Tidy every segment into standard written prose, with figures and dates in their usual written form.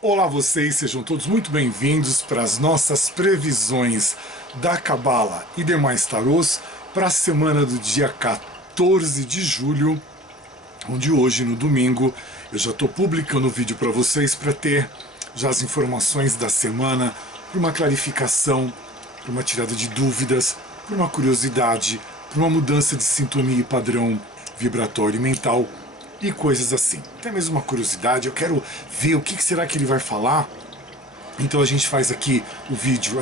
Olá vocês, sejam todos muito bem-vindos para as nossas previsões da Cabala e demais tarôs para a semana do dia 14 de julho, onde hoje, no domingo, eu já estou publicando o vídeo para vocês para ter já as informações da semana, para uma clarificação, para uma tirada de dúvidas, para uma curiosidade, para uma mudança de sintonia e padrão vibratório e mental, e coisas assim. Até mesmo uma curiosidade, eu quero ver o que será que ele vai falar. Então a gente faz aqui o vídeo,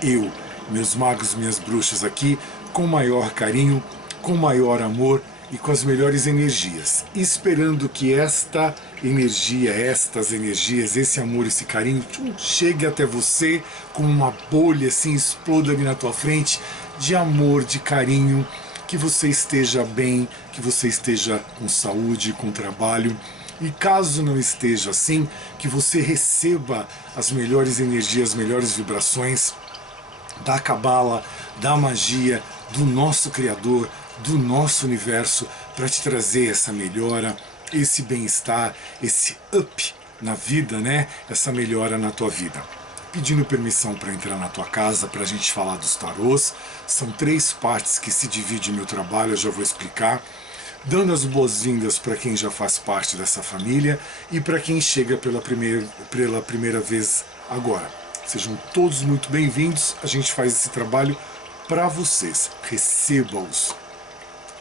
eu, meus magos, minhas bruxas aqui, com maior carinho, com maior amor e com as melhores energias. Esperando que esta energia, estas energias, esse amor, esse carinho, chegue até você como uma bolha assim, exploda ali na tua frente, de amor, de carinho, que você esteja bem, que você esteja com saúde, com trabalho. E caso não esteja assim, que você receba as melhores energias, as melhores vibrações da Cabala, da magia, do nosso Criador, do nosso universo, para te trazer essa melhora, esse bem-estar, esse up na vida, né? Essa melhora na tua vida. Pedindo permissão para entrar na tua casa para a gente falar dos tarôs. São 3 partes que se divide o meu trabalho, eu já vou explicar. Dando as boas-vindas para quem já faz parte dessa família e para quem chega pela primeira vez agora. Sejam todos muito bem-vindos, a gente faz esse trabalho para vocês. Receba-os,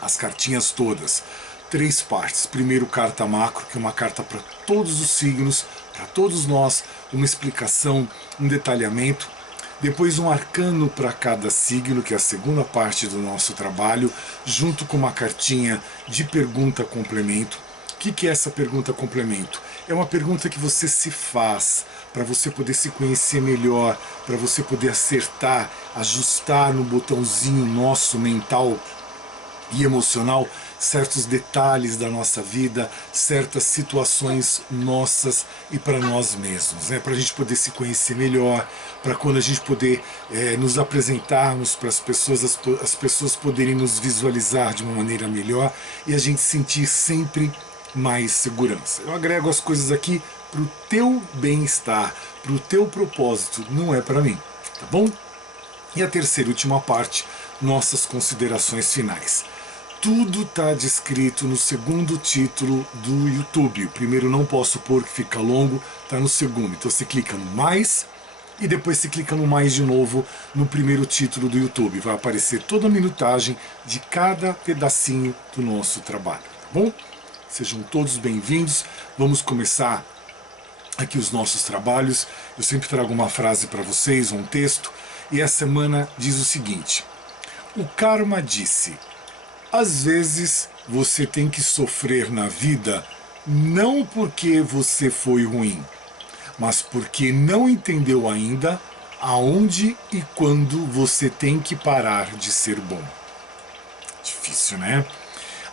as cartinhas todas. 3 partes. Primeiro, carta macro, que é uma carta para todos os signos, para todos nós, uma explicação, um detalhamento. Depois um arcano para cada signo, que é a segunda parte do nosso trabalho, junto com uma cartinha de pergunta-complemento. O que é essa pergunta-complemento? É uma pergunta que você se faz para você poder se conhecer melhor, para você poder acertar, ajustar no botãozinho nosso mental e emocional certos detalhes da nossa vida, certas situações nossas e para nós mesmos, né? Para a gente poder se conhecer melhor, para quando a gente poder nos apresentarmos para as pessoas poderem nos visualizar de uma maneira melhor e a gente sentir sempre mais segurança. Eu agrego as coisas aqui para o teu bem-estar, para o teu propósito, não é para mim, tá bom? E a terceira e última parte, nossas considerações finais. Tudo está descrito no segundo título do YouTube. O primeiro não posso pôr, que fica longo, está no segundo. Então você clica no mais e depois você clica no mais de novo no primeiro título do YouTube. Vai aparecer toda a minutagem de cada pedacinho do nosso trabalho, tá bom? Sejam todos bem-vindos. Vamos começar aqui os nossos trabalhos. Eu sempre trago uma frase para vocês, um texto, e essa semana diz o seguinte: o karma disse: às vezes você tem que sofrer na vida não porque você foi ruim, mas porque não entendeu ainda aonde e quando você tem que parar de ser bom. Difícil, né?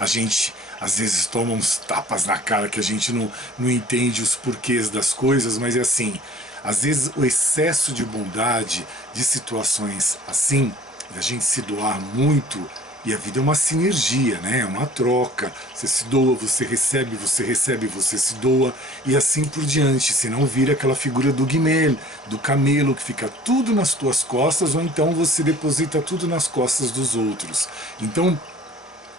A gente às vezes toma uns tapas na cara que a gente não entende os porquês das coisas, mas é assim, às vezes o excesso de bondade, de situações assim, a gente se doar muito. E a vida é uma sinergia, né? É uma troca. Você se doa, você recebe, você se doa, e assim por diante. Senão vira aquela figura do guimel, do camelo, que fica tudo nas tuas costas, ou então você deposita tudo nas costas dos outros. Então,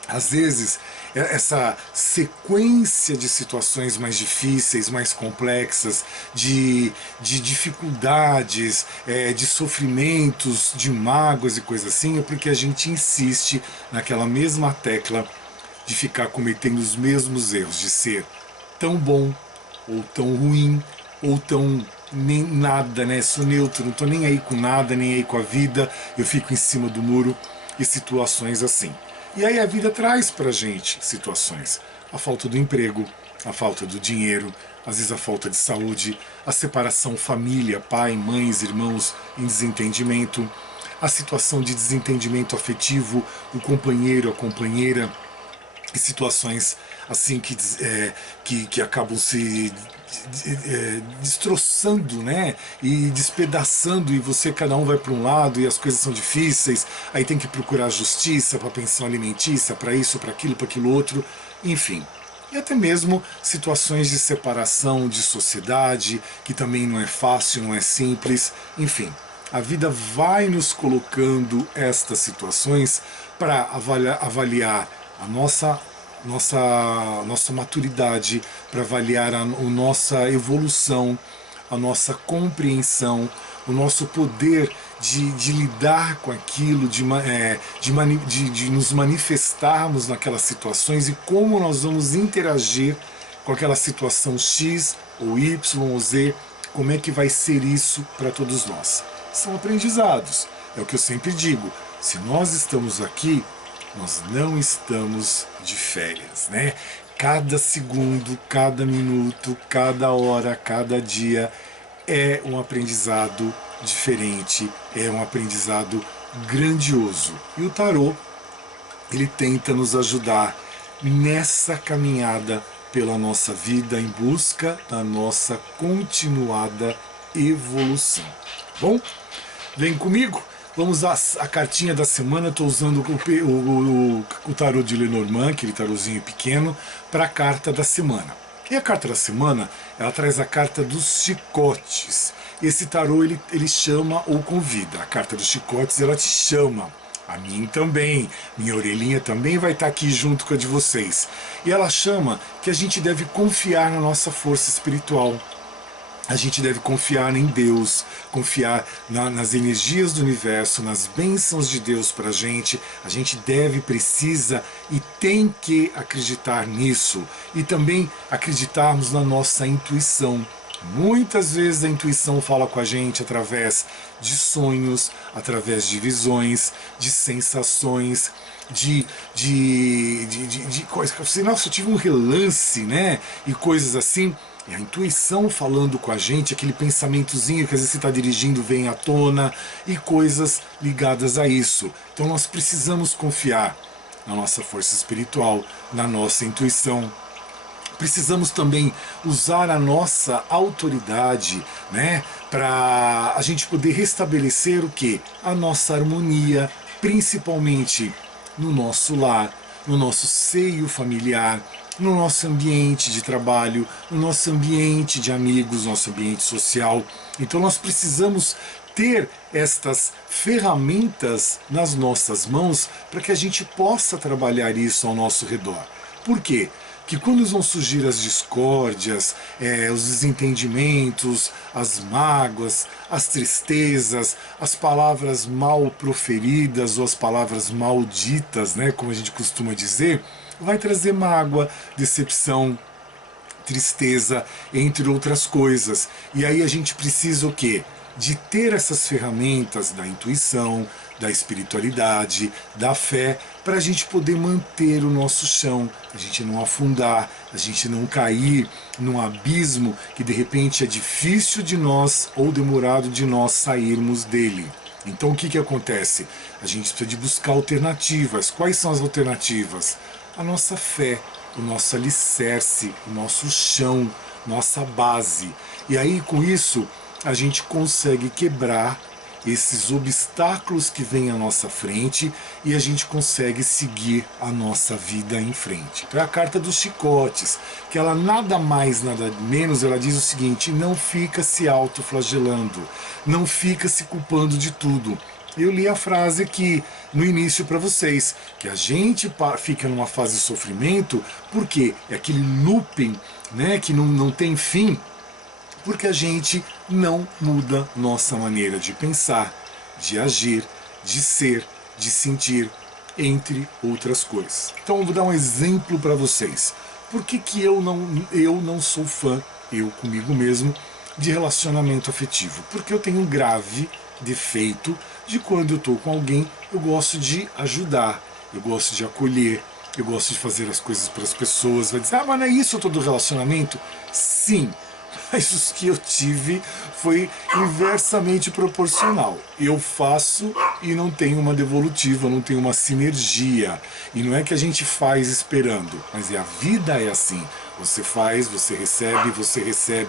às vezes, essa sequência de situações mais difíceis, mais complexas, de dificuldades, de sofrimentos, de mágoas e coisas assim, é porque a gente insiste naquela mesma tecla de ficar cometendo os mesmos erros, de ser tão bom, ou tão ruim, ou tão nem nada, né? Sou neutro, não estou nem aí com nada, nem aí com a vida, eu fico em cima do muro, e situações assim. E aí a vida traz pra gente situações. A falta do emprego, a falta do dinheiro, às vezes a falta de saúde, a separação família, pai, mães, irmãos em desentendimento, a situação de desentendimento afetivo, o companheiro, a companheira, e situações assim que acabam se destroçando, né? E despedaçando, e você, cada um vai para um lado e as coisas são difíceis, aí tem que procurar justiça para pensão alimentícia, para isso, para aquilo outro, enfim. e até mesmo situações de separação, de sociedade, que também não é fácil, não é simples, enfim. A vida vai nos colocando estas situações para avaliar a nossa maturidade, para avaliar a nossa evolução, a nossa compreensão, o nosso poder de lidar com aquilo, de nos manifestarmos naquelas situações e como nós vamos interagir com aquela situação X ou Y ou Z, como é que vai ser isso para todos nós. São aprendizados, é o que eu sempre digo, se nós estamos aqui, nós não estamos de férias, né? Cada segundo, cada minuto, cada hora, cada dia é um aprendizado diferente, é um aprendizado grandioso. E o tarô, ele tenta nos ajudar nessa caminhada pela nossa vida em busca da nossa continuada evolução. Bom, vem comigo, vamos à cartinha da semana. Estou usando o tarô de Lenormand, aquele tarôzinho pequeno, para a carta da semana. E a carta da semana, ela traz a carta dos chicotes. Esse tarô, ele chama ou convida. A carta dos chicotes, ela te chama. A mim também. Minha orelhinha também vai estar aqui junto com a de vocês. E ela chama que a gente deve confiar na nossa força espiritual. A gente deve confiar em Deus, confiar nas energias do universo, nas bênçãos de Deus para a gente deve, precisa e tem que acreditar nisso. E também acreditarmos na nossa intuição. Muitas vezes a intuição fala com a gente através de sonhos, através de visões, de sensações, de coisas. Nossa, eu tive um relance, né? E coisas assim. É a intuição falando com a gente, aquele pensamentozinho que às vezes você está dirigindo vem à tona e coisas ligadas a isso. Então nós precisamos confiar na nossa força espiritual, na nossa intuição. Precisamos também usar a nossa autoridade, né, para a gente poder restabelecer o quê? A nossa harmonia, principalmente no nosso lar, no nosso seio familiar, no nosso ambiente de trabalho, no nosso ambiente de amigos, nosso ambiente social. Então nós precisamos ter estas ferramentas nas nossas mãos para que a gente possa trabalhar isso ao nosso redor. Por quê? Que quando vão surgir as discórdias, os desentendimentos, as mágoas, as tristezas, as palavras mal proferidas ou as palavras malditas, né, como a gente costuma dizer, vai trazer mágoa, decepção, tristeza, entre outras coisas. E aí a gente precisa o quê? De ter essas ferramentas da intuição, da espiritualidade, da fé, para a gente poder manter o nosso chão, a gente não afundar, a gente não cair num abismo que de repente é difícil de nós ou demorado de nós sairmos dele. Então o que acontece? A gente precisa de buscar alternativas. Quais são as alternativas? A nossa fé, o nosso alicerce, o nosso chão, nossa base. E aí com isso a gente consegue quebrar esses obstáculos que vêm à nossa frente e a gente consegue seguir a nossa vida em frente. Então é a carta dos chicotes, que ela nada mais, nada menos, ela diz o seguinte: não fica se autoflagelando, não fica se culpando de tudo. Eu li a frase aqui no início para vocês, que a gente fica numa fase de sofrimento, porque é aquele looping, né, que não tem fim, porque a gente não muda nossa maneira de pensar, de agir, de ser, de sentir, entre outras coisas. Então eu vou dar um exemplo para vocês. Por que eu não sou fã, eu comigo mesmo, de relacionamento afetivo? Porque eu tenho um grave defeito de quando eu estou com alguém, eu gosto de ajudar, eu gosto de acolher, eu gosto de fazer as coisas para as pessoas. Vai dizer, mas não é isso todo relacionamento? Sim, mas os que eu tive foi inversamente proporcional. Eu faço e não tenho uma devolutiva, não tenho uma sinergia. E não é que a gente faz esperando, mas a vida é assim. Você faz, você recebe,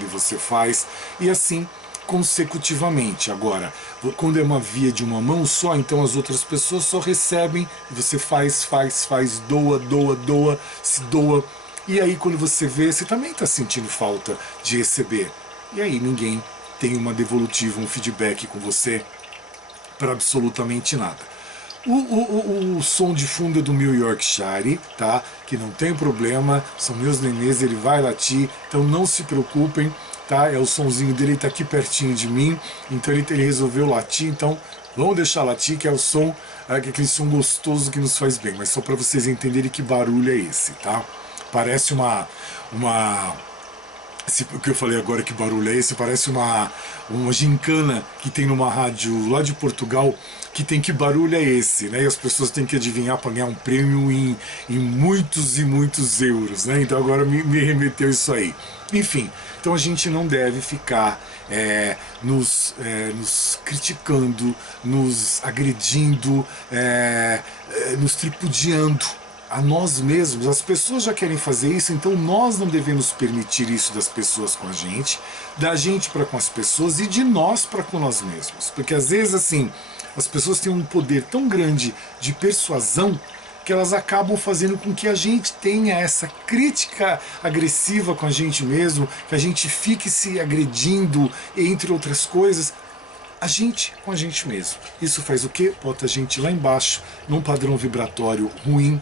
você faz, e assim consecutivamente. Agora, quando é uma via de uma mão só, então as outras pessoas só recebem, você faz, doa, se doa E aí quando você vê, você também está sentindo falta de receber. E aí ninguém tem uma devolutiva, um feedback com você para absolutamente nada. O som de fundo é do meu Yorkshire, tá? Que não tem problema, são meus nenês, ele vai latir, então não se preocupem, tá? É o sonzinho dele, ele tá aqui pertinho de mim, então ele resolveu latir, então vamos deixar latir, que é o som, aquele som gostoso que nos faz bem, mas só para vocês entenderem que barulho é esse, tá? Parece o que eu falei agora, que barulho é esse, parece uma gincana que tem numa rádio lá de Portugal, que tem que barulho é esse, né? E as pessoas têm que adivinhar para ganhar um prêmio em muitos e muitos euros, né? Então agora me remeteu isso aí. Enfim, então a gente não deve ficar nos criticando, nos agredindo, nos tripudiando a nós mesmos. As pessoas já querem fazer isso, então nós não devemos permitir isso das pessoas com a gente, da gente para com as pessoas e de nós para com nós mesmos. Porque às vezes assim, as pessoas têm um poder tão grande de persuasão que elas acabam fazendo com que a gente tenha essa crítica agressiva com a gente mesmo, que a gente fique se agredindo, entre outras coisas, a gente com a gente mesmo. Isso faz o quê? Bota a gente lá embaixo, num padrão vibratório ruim,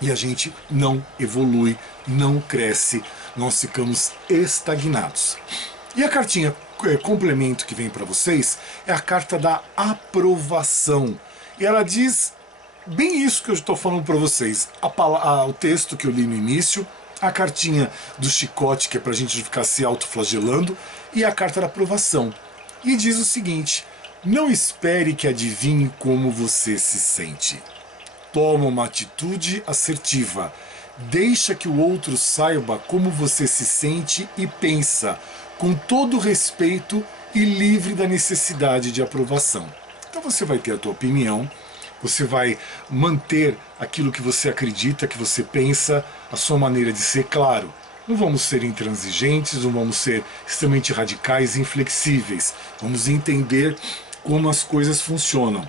e a gente não evolui, não cresce, nós ficamos estagnados. E a cartinha complemento que vem para vocês é a carta da aprovação. E ela diz bem isso que eu estou falando para vocês. O texto que eu li no início, a cartinha do chicote, que é para a gente ficar se autoflagelando, e a carta da aprovação. E diz o seguinte: não espere que adivinhe como você se sente. Toma uma atitude assertiva. Deixa que o outro saiba como você se sente e pensa, com todo respeito e livre da necessidade de aprovação. Então você vai ter a tua opinião, você vai manter aquilo que você acredita, que você pensa, a sua maneira de ser, claro. Não vamos ser intransigentes, não vamos ser extremamente radicais e inflexíveis. Vamos entender como as coisas funcionam.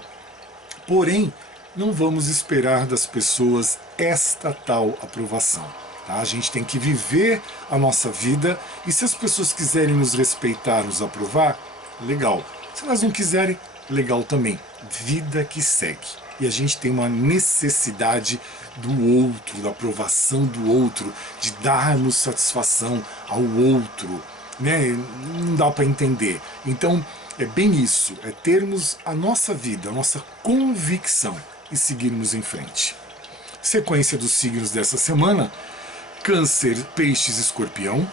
Porém, não vamos esperar das pessoas esta tal aprovação. Tá? A gente tem que viver a nossa vida, e se as pessoas quiserem nos respeitar, nos aprovar, legal. Se elas não quiserem, legal também. Vida que segue. E a gente tem uma necessidade do outro, da aprovação do outro, de darmos satisfação ao outro. Né? Não dá para entender. Então, é bem isso, é termos a nossa vida, a nossa convicção e seguirmos em frente. Sequência dos signos dessa semana: Câncer, Peixes, Escorpião,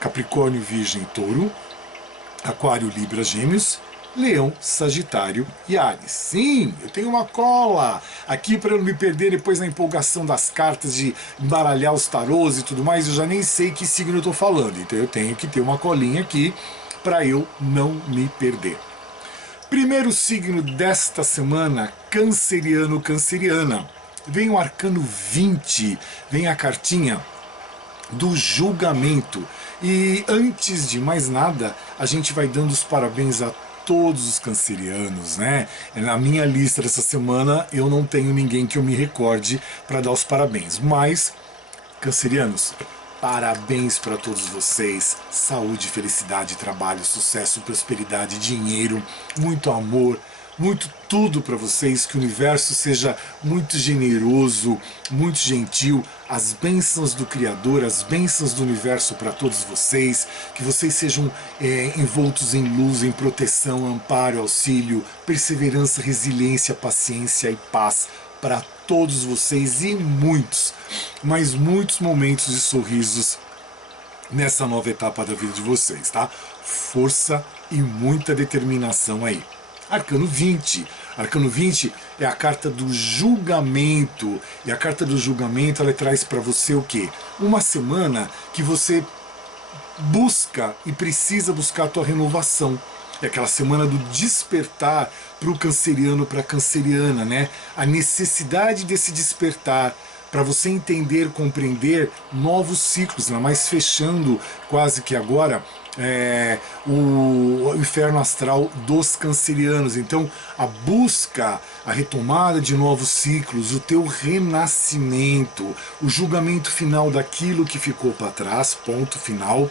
Capricórnio, Virgem, Touro, Aquário, Libra, Gêmeos, Leão, Sagitário e Áries. Sim, eu tenho uma cola aqui para eu não me perder depois na empolgação das cartas, de embaralhar os tarôs e tudo mais. Eu já nem sei que signo eu estou falando, então eu tenho que ter uma colinha aqui para eu não me perder. Primeiro signo desta semana: canceriano, canceriana. Vem o arcano 20, vem a cartinha do julgamento. E antes de mais nada, a gente vai dando os parabéns a todos os cancerianos, né? Na minha lista dessa semana eu não tenho ninguém que eu me recorde para dar os parabéns, mas cancerianos, parabéns para todos vocês. Saúde, felicidade, trabalho, sucesso, prosperidade, dinheiro, muito amor, muito tudo para vocês. Que o universo seja muito generoso, muito gentil. As bênçãos do Criador, as bênçãos do universo para todos vocês. Que vocês sejam envoltos em luz, em proteção, amparo, auxílio, perseverança, resiliência, paciência e paz para todos vocês, e muitos, mas muitos momentos de sorrisos nessa nova etapa da vida de vocês, tá? Força e muita determinação aí. Arcano 20. Arcano 20 é a carta do julgamento. E a carta do julgamento, ela traz para você o quê? Uma semana que você busca e precisa buscar a tua renovação. É aquela semana do despertar para o canceriano, para a canceriana, né? A necessidade desse despertar para você entender, compreender novos ciclos, né? Mas fechando quase que agora o inferno astral dos cancerianos. Então, a busca, a retomada de novos ciclos, o teu renascimento, o julgamento final daquilo que ficou para trás, ponto final,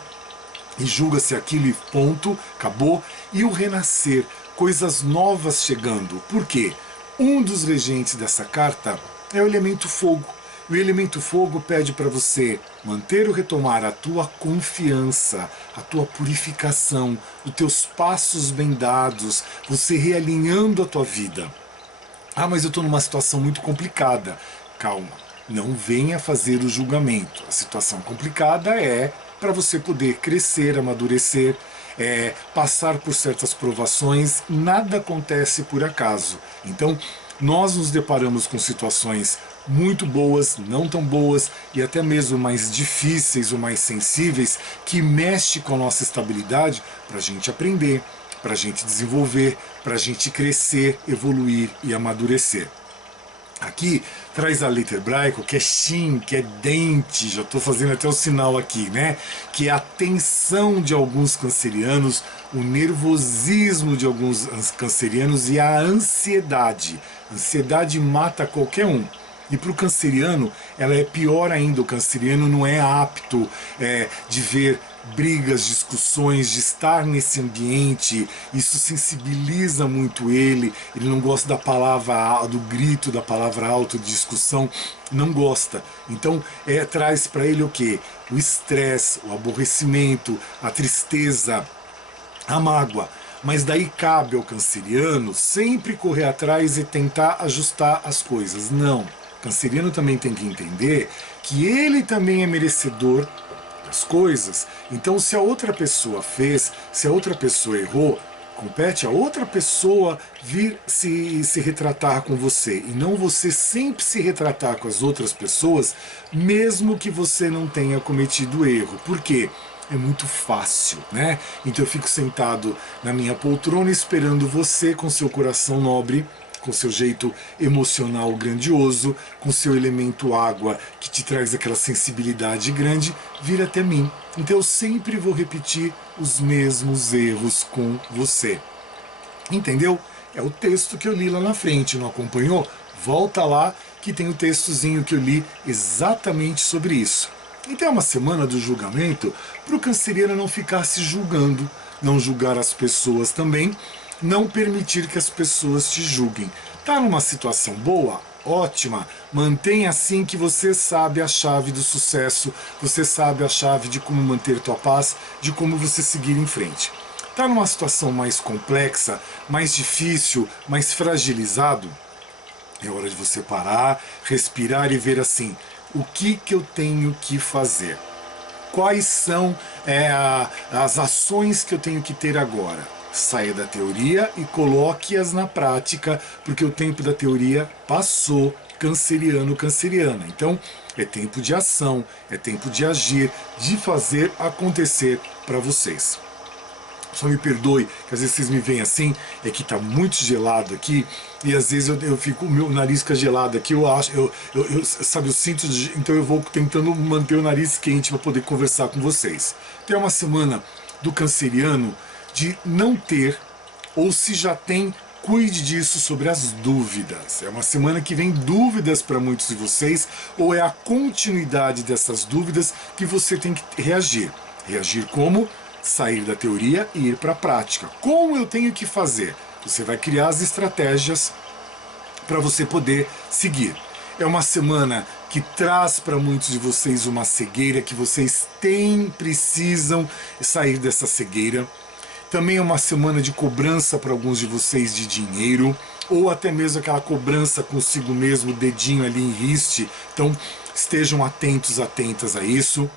e julga-se aquilo e ponto, acabou, e o renascer, coisas novas chegando. Por quê? Um dos regentes dessa carta é o elemento fogo. O elemento fogo pede para você manter ou retomar a tua confiança, a tua purificação, os teus passos bem dados, você realinhando a tua vida. Ah, mas eu estou numa situação muito complicada. Calma, não venha fazer o julgamento. A situação complicada é para você poder crescer, amadurecer, passar por certas provações. Nada acontece por acaso. Então, nós nos deparamos com situações muito boas, não tão boas e até mesmo mais difíceis ou mais sensíveis, que mexe com a nossa estabilidade para a gente aprender, para a gente desenvolver, para a gente crescer, evoluir e amadurecer. Aqui traz a letra hebraica, que é shin, que é dente, já estou fazendo até o sinal aqui, né? Que é a tensão de alguns cancerianos, o nervosismo de alguns cancerianos e a ansiedade. A ansiedade mata qualquer um. E para o canceriano, ela é pior ainda. O canceriano não é apto de ver brigas, discussões, de estar nesse ambiente. Isso sensibiliza muito ele. Ele não gosta da palavra, do grito, da palavra alta, de discussão. Não gosta. Então, traz para ele o quê? O estresse, o aborrecimento, a tristeza, a mágoa. Mas daí cabe ao canceriano sempre correr atrás e tentar ajustar as coisas. Não. O canceriano também tem que entender que ele também é merecedor das coisas. Então, se a outra pessoa fez, se a outra pessoa errou, compete a outra pessoa vir se retratar com você, e não você sempre se retratar com as outras pessoas, mesmo que você não tenha cometido erro. Por quê? É muito fácil, né? Então eu fico sentado na minha poltrona esperando você, com seu coração nobre, com seu jeito emocional grandioso, com seu elemento água que te traz aquela sensibilidade grande, vir até mim. Então eu sempre vou repetir os mesmos erros com você. Entendeu? É o texto que eu li lá na frente, não acompanhou? Volta lá que tem o textozinho que eu li exatamente sobre isso. Então é uma semana do julgamento para o canceriano não ficar se julgando, não julgar as pessoas também, não permitir que as pessoas te julguem. Tá numa situação boa? Ótima. Mantenha assim, que você sabe a chave do sucesso, você sabe a chave de como manter tua paz, de como você seguir em frente. Tá numa situação mais complexa, mais difícil, mais fragilizado? É hora de você parar, respirar e ver assim: o que eu tenho que fazer? Quais são as ações que eu tenho que ter agora? Saia da teoria e coloque-as na prática, porque o tempo da teoria passou, canceriano, canceriana. Então, é tempo de ação, é tempo de agir, de fazer acontecer para vocês. Só me perdoe, que às vezes vocês me veem assim, é que tá muito gelado aqui, e às vezes eu fico, o meu nariz fica gelado aqui, eu sinto, então eu vou tentando manter o nariz quente para poder conversar com vocês. Então é uma semana do canceriano de não ter, ou se já tem, cuide disso, sobre as dúvidas. É uma semana que vem dúvidas para muitos de vocês, ou é a continuidade dessas dúvidas que você tem que reagir. Reagir como? Sair da teoria e ir para a prática. Como eu tenho que fazer? Você vai criar as estratégias para você poder seguir. É uma semana que traz para muitos de vocês uma cegueira, que vocês precisam sair dessa cegueira. Também é uma semana de cobrança para alguns de vocês de dinheiro, ou até mesmo aquela cobrança consigo mesmo, dedinho ali em riste. Então estejam atentos, atentas a isso.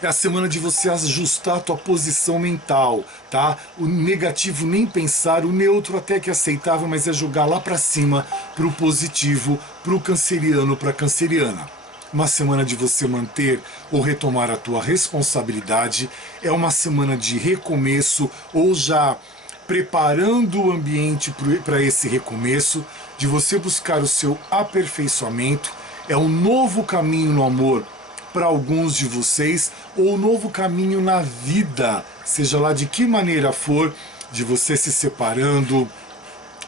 É a semana de você ajustar a tua posição mental, tá? O negativo nem pensar, o neutro até que é aceitável, mas é jogar lá para cima, para o positivo, para o canceriano, para a canceriana. Uma semana de você manter ou retomar a tua responsabilidade, é uma semana de recomeço, ou já preparando o ambiente para esse recomeço, de você buscar o seu aperfeiçoamento. É um novo caminho no amor para alguns de vocês, ou novo caminho na vida, seja lá de que maneira for, de você se separando,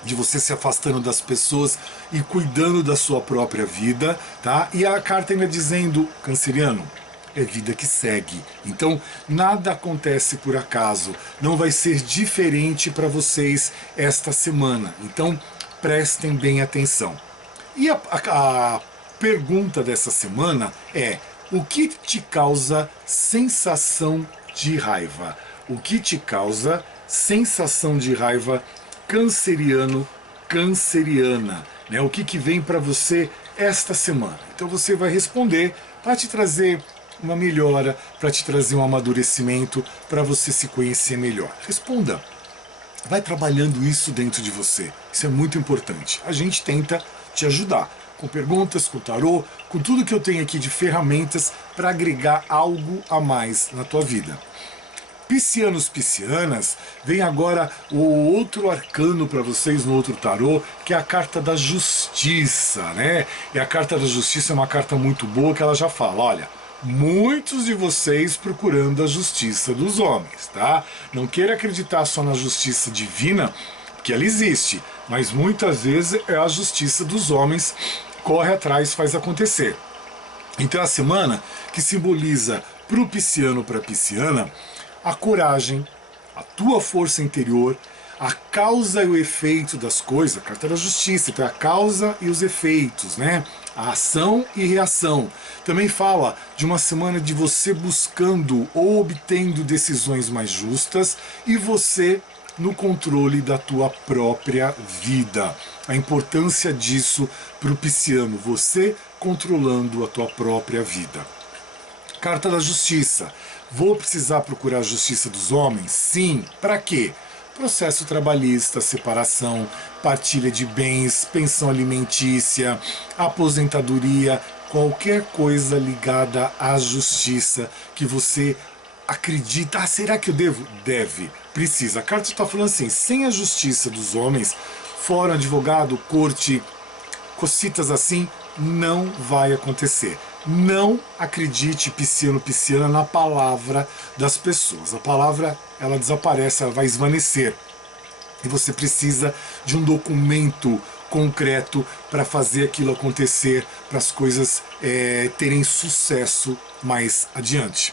de você se afastando das pessoas e cuidando da sua própria vida, tá? E a carta ainda dizendo, canceriano, é vida que segue. Então, nada acontece por acaso. Não vai ser diferente para vocês esta semana. Então, prestem bem atenção. E a pergunta dessa semana é: o que te causa sensação de raiva? O que te causa sensação de raiva, canceriano, canceriana? Né? O que vem para você esta semana? Então você vai responder para te trazer uma melhora, para te trazer um amadurecimento, para você se conhecer melhor. Responda. Vai trabalhando isso dentro de você. Isso é muito importante. A gente tenta te ajudar com perguntas, com tarô, com tudo que eu tenho aqui de ferramentas para agregar algo a mais na tua vida. Piscianos, piscianas, vem agora o outro arcano para vocês no outro tarô, que é a carta da justiça, né? E a carta da justiça é uma carta muito boa, que ela já fala, olha, muitos de vocês procurando a justiça dos homens, tá? Não queira acreditar só na justiça divina, que ela existe, mas muitas vezes é a justiça dos homens, corre atrás, faz acontecer. Então é a semana que simboliza para o pisciano, para a pisciana, a coragem, a tua força interior, a causa e o efeito das coisas, a carta da justiça, então é a causa e os efeitos, né? A ação e reação. Também fala de uma semana de você buscando ou obtendo decisões mais justas e você no controle da tua própria vida. A importância disso para o pisciano, você controlando a tua própria vida. Carta da justiça. Vou precisar procurar a justiça dos homens? Sim. Para quê? Processo trabalhista, separação, partilha de bens, pensão alimentícia, aposentadoria, qualquer coisa ligada à justiça que você acredita. Ah, será que eu devo? Deve, precisa. A carta está falando assim, sem a justiça dos homens, fora advogado, corte, cocitas assim, não vai acontecer. Não acredite, pisciano, pisciana, na palavra das pessoas. A palavra, ela desaparece, ela vai esvanecer. E você precisa de um documento concreto para fazer aquilo acontecer, para as coisas terem sucesso mais adiante.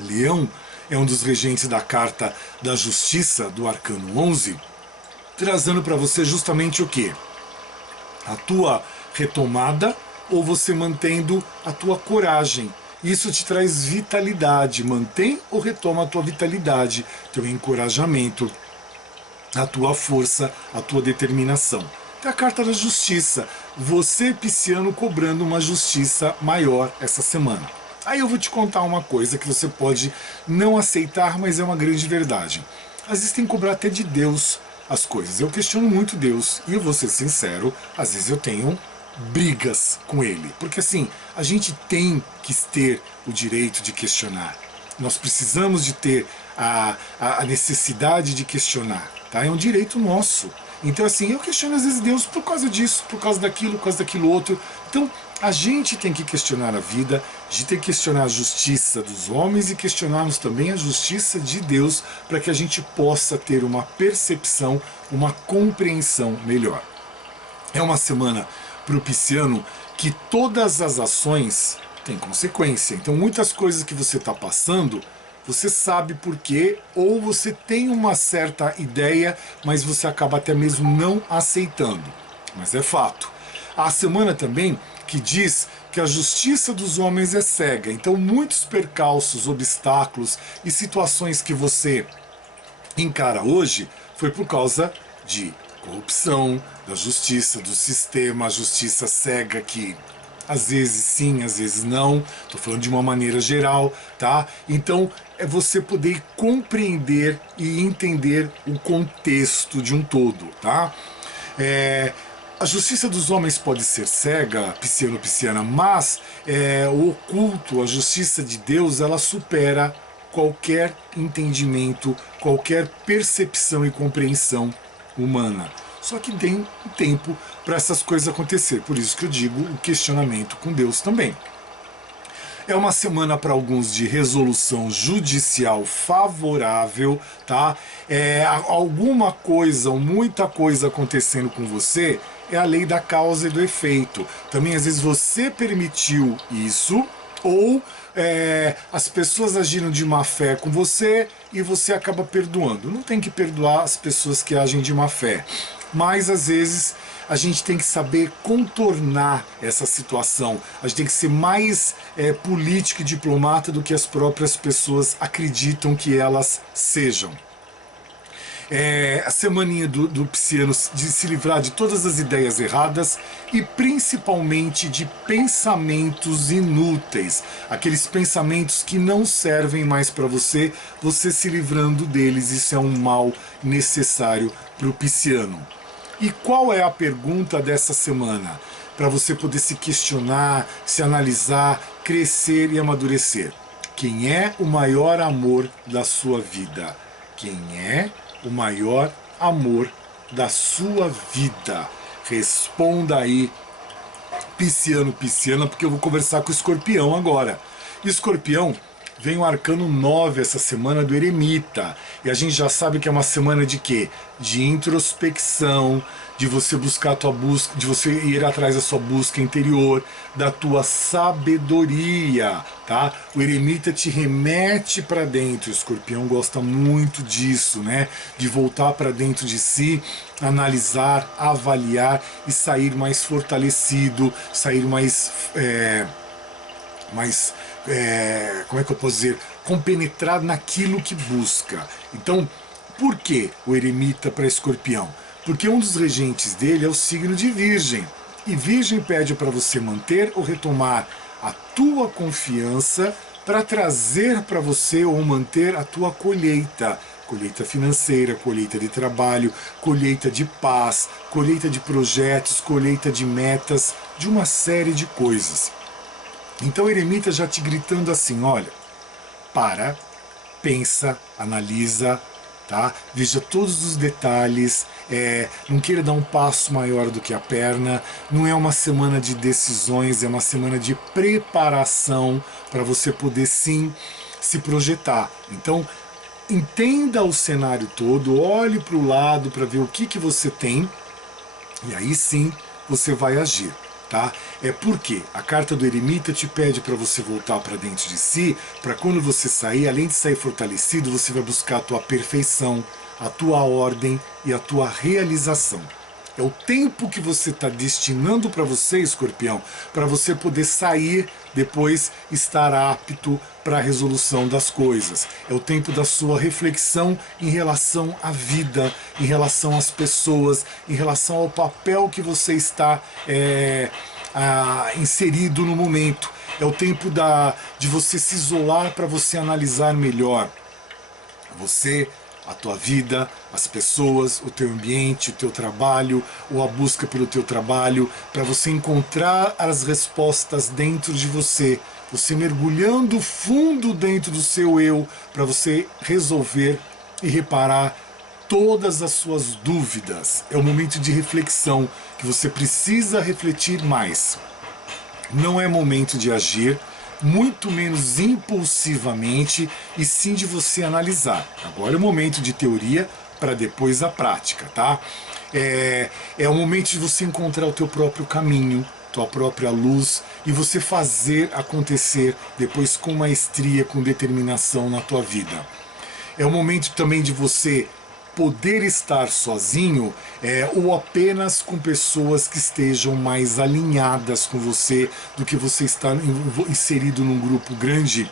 Leão é um dos regentes da carta da justiça, do arcano 11, trazendo para você justamente o quê? A tua retomada, ou você mantendo a tua coragem. Isso te traz vitalidade. Mantém ou retoma a tua vitalidade, teu encorajamento, a tua força, a tua determinação. Tem a carta da justiça. Você, pisciano, cobrando uma justiça maior essa semana. Aí eu vou te contar uma coisa que você pode não aceitar, mas é uma grande verdade. Às vezes tem que cobrar até de Deus as coisas. Eu questiono muito Deus e eu vou ser sincero, às vezes eu tenho brigas com ele, porque assim, a gente tem que ter o direito de questionar, nós precisamos de ter a necessidade de questionar, tá? É um direito nosso. Então assim, eu questiono às vezes Deus por causa disso, por causa daquilo outro. Então a gente tem que questionar a vida, a gente tem que questionar a justiça dos homens e questionarmos também a justiça de Deus, para que a gente possa ter uma percepção, uma compreensão melhor. É uma semana para o pisciano que todas as ações têm consequência. Então muitas coisas que você está passando, você sabe por quê, ou você tem uma certa ideia, mas você acaba até mesmo não aceitando. Mas é fato. Há a semana também que diz que a justiça dos homens é cega. Então muitos percalços, obstáculos e situações que você encara hoje foi por causa de corrupção, da justiça, do sistema, a justiça cega que às vezes sim, às vezes não. Estou falando de uma maneira geral, tá? Então é você poder compreender e entender o contexto de um todo, tá? A justiça dos homens pode ser cega, pisciano, pisciana, mas o oculto, a justiça de Deus, ela supera qualquer entendimento, qualquer percepção e compreensão humana. Só que tem um tempo para essas coisas acontecer. Por isso que eu digo o questionamento com Deus também. É uma semana para alguns de resolução judicial favorável, tá? Alguma coisa ou muita coisa acontecendo com você, é a lei da causa e do efeito. Também às vezes você permitiu isso, ou as pessoas agiram de má fé com você e você acaba perdoando. Não tem que perdoar as pessoas que agem de má fé, mas às vezes a gente tem que saber contornar essa situação. A gente tem que ser mais político e diplomata do que as próprias pessoas acreditam que elas sejam. A semaninha do pisciano de se livrar de todas as ideias erradas e principalmente de pensamentos inúteis, aqueles pensamentos que não servem mais para você, você se livrando deles. Isso é um mal necessário para o pisciano. E qual é a pergunta dessa semana? Para você poder se questionar, se analisar, crescer e amadurecer. Quem é o maior amor da sua vida? Quem é o maior amor da sua vida? Responda aí, pisciano, pisciana, porque eu vou conversar com o escorpião agora. Escorpião, vem o arcano 9 essa semana do eremita. E a gente já sabe que é uma semana de quê? De introspecção, de você buscar a tua busca, de você ir atrás da sua busca interior, da tua sabedoria, tá? O eremita te remete para dentro. O escorpião gosta muito disso, né? De voltar para dentro de si, analisar, avaliar e sair mais fortalecido, sair mais como é que eu posso dizer, compenetrado naquilo que busca. Então, por que o eremita para escorpião? Porque um dos regentes dele é o signo de Virgem. E Virgem pede para você manter ou retomar a tua confiança para trazer para você ou manter a tua colheita. Colheita financeira, colheita de trabalho, colheita de paz, colheita de projetos, colheita de metas, de uma série de coisas. Então o eremita já te gritando assim, olha, para, pensa, analisa, tá? Veja todos os detalhes, não queira dar um passo maior do que a perna, não é uma semana de decisões, é uma semana de preparação para você poder sim se projetar. Então entenda o cenário todo, olhe para o lado para ver o que você tem e aí sim você vai agir. Tá? Porque a carta do eremita te pede para você voltar para dentro de si, para quando você sair, além de sair fortalecido, você vai buscar a tua perfeição, a tua ordem e a tua realização. É o tempo que você está destinando para você, escorpião, para você poder sair depois, estar apto para a resolução das coisas. É o tempo da sua reflexão em relação à vida, em relação às pessoas, em relação ao papel que você está inserido no momento. É o tempo de você se isolar para você analisar melhor você, a tua vida, as pessoas, o teu ambiente, o teu trabalho, ou a busca pelo teu trabalho, para você encontrar as respostas dentro de você, você mergulhando fundo dentro do seu eu, para você resolver e reparar todas as suas dúvidas. É o momento de reflexão, que você precisa refletir mais. Não é momento de agir, muito menos impulsivamente, e sim de você analisar. Agora é o momento de teoria para depois a prática, tá? É o momento de você encontrar o teu próprio caminho, tua própria luz, e você fazer acontecer depois com maestria, com determinação na tua vida. É o momento também de você poder estar sozinho, ou apenas com pessoas que estejam mais alinhadas com você do que você estar inserido num grupo grande,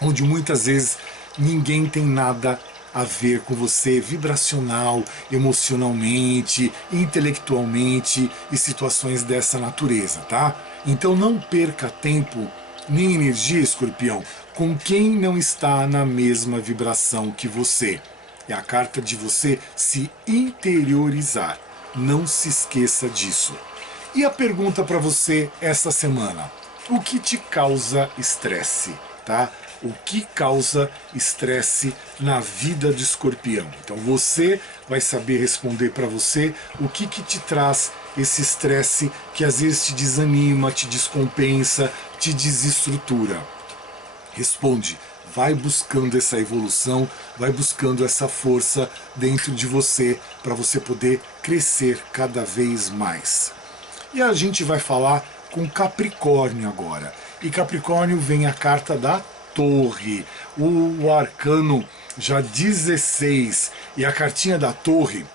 onde muitas vezes ninguém tem nada a ver com você, vibracional, emocionalmente, intelectualmente e situações dessa natureza, tá? Então não perca tempo nem energia, escorpião, com quem não está na mesma vibração que você. É a carta de você se interiorizar. Não se esqueça disso. E a pergunta para você esta semana: o que te causa estresse? Tá? O que causa estresse na vida de escorpião? Então você vai saber responder para você o que te traz esse estresse que às vezes te desanima, te descompensa, te desestrutura. Responde, vai buscando essa evolução, vai buscando essa força dentro de você para você poder crescer cada vez mais. E a gente vai falar com Capricórnio agora. E Capricórnio vem a carta da Torre, o arcano já 16, e a cartinha da Torre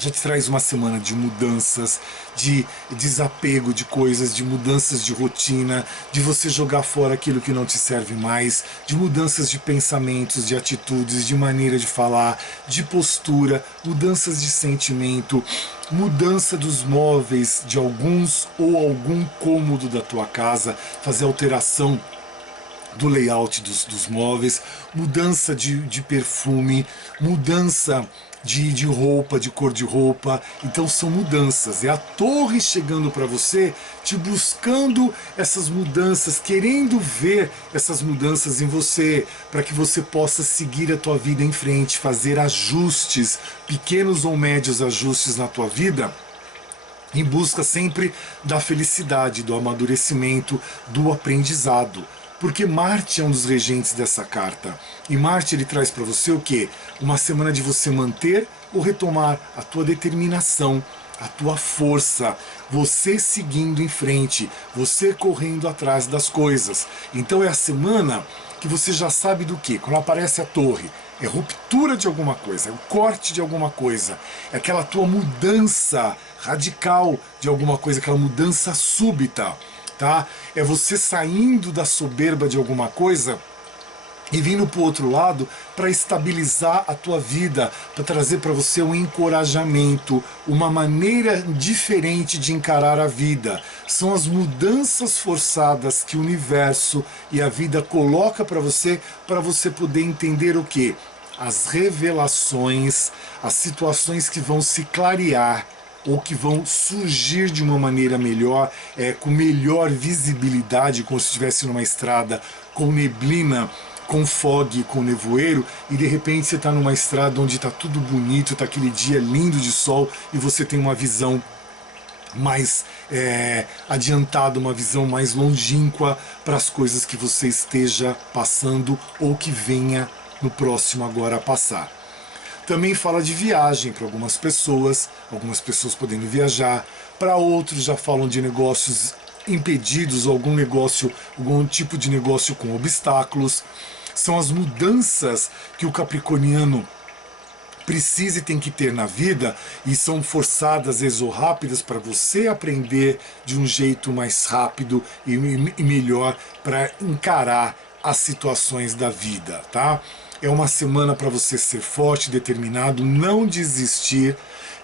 já te traz uma semana de mudanças, de desapego de coisas, de mudanças de rotina, de você jogar fora aquilo que não te serve mais, de mudanças de pensamentos, de atitudes, de maneira de falar, de postura, mudanças de sentimento, mudança dos móveis de alguns ou algum cômodo da tua casa, fazer alteração do layout dos móveis, mudança de perfume, mudança de roupa, de cor de roupa. Então são mudanças, é a Torre chegando para você, te buscando essas mudanças, querendo ver essas mudanças em você, para que você possa seguir a tua vida em frente, fazer ajustes, pequenos ou médios ajustes na tua vida, em busca sempre da felicidade, do amadurecimento, do aprendizado. Porque Marte é um dos regentes dessa carta. E Marte ele traz para você o quê? Uma semana de você manter ou retomar a tua determinação, a tua força, você seguindo em frente, você correndo atrás das coisas. Então é a semana que você já sabe do quê? Quando aparece a Torre, é ruptura de alguma coisa, é o corte de alguma coisa, é aquela tua mudança radical de alguma coisa, aquela mudança súbita. Tá? É você saindo da soberba de alguma coisa e vindo para o outro lado para estabilizar a tua vida, para trazer para você um encorajamento, uma maneira diferente de encarar a vida. São as mudanças forçadas que o universo e a vida coloca para você poder entender o quê? As revelações, as situações que vão se clarear, ou que vão surgir de uma maneira melhor, com melhor visibilidade, como se estivesse numa estrada com neblina, com fog, com nevoeiro, e de repente você está numa estrada onde está tudo bonito, está aquele dia lindo de sol, e você tem uma visão mais adiantada, uma visão mais longínqua para as coisas que você esteja passando ou que venha no próximo agora a passar. Também fala de viagem para algumas pessoas podendo viajar, para outros já falam de negócios impedidos, algum tipo de negócio com obstáculos. São as mudanças que o capricorniano precisa e tem que ter na vida, e são forçadas, às vezes, ou rápidas, para você aprender de um jeito mais rápido e melhor para encarar as situações da vida, tá? É uma semana para você ser forte, determinado, não desistir.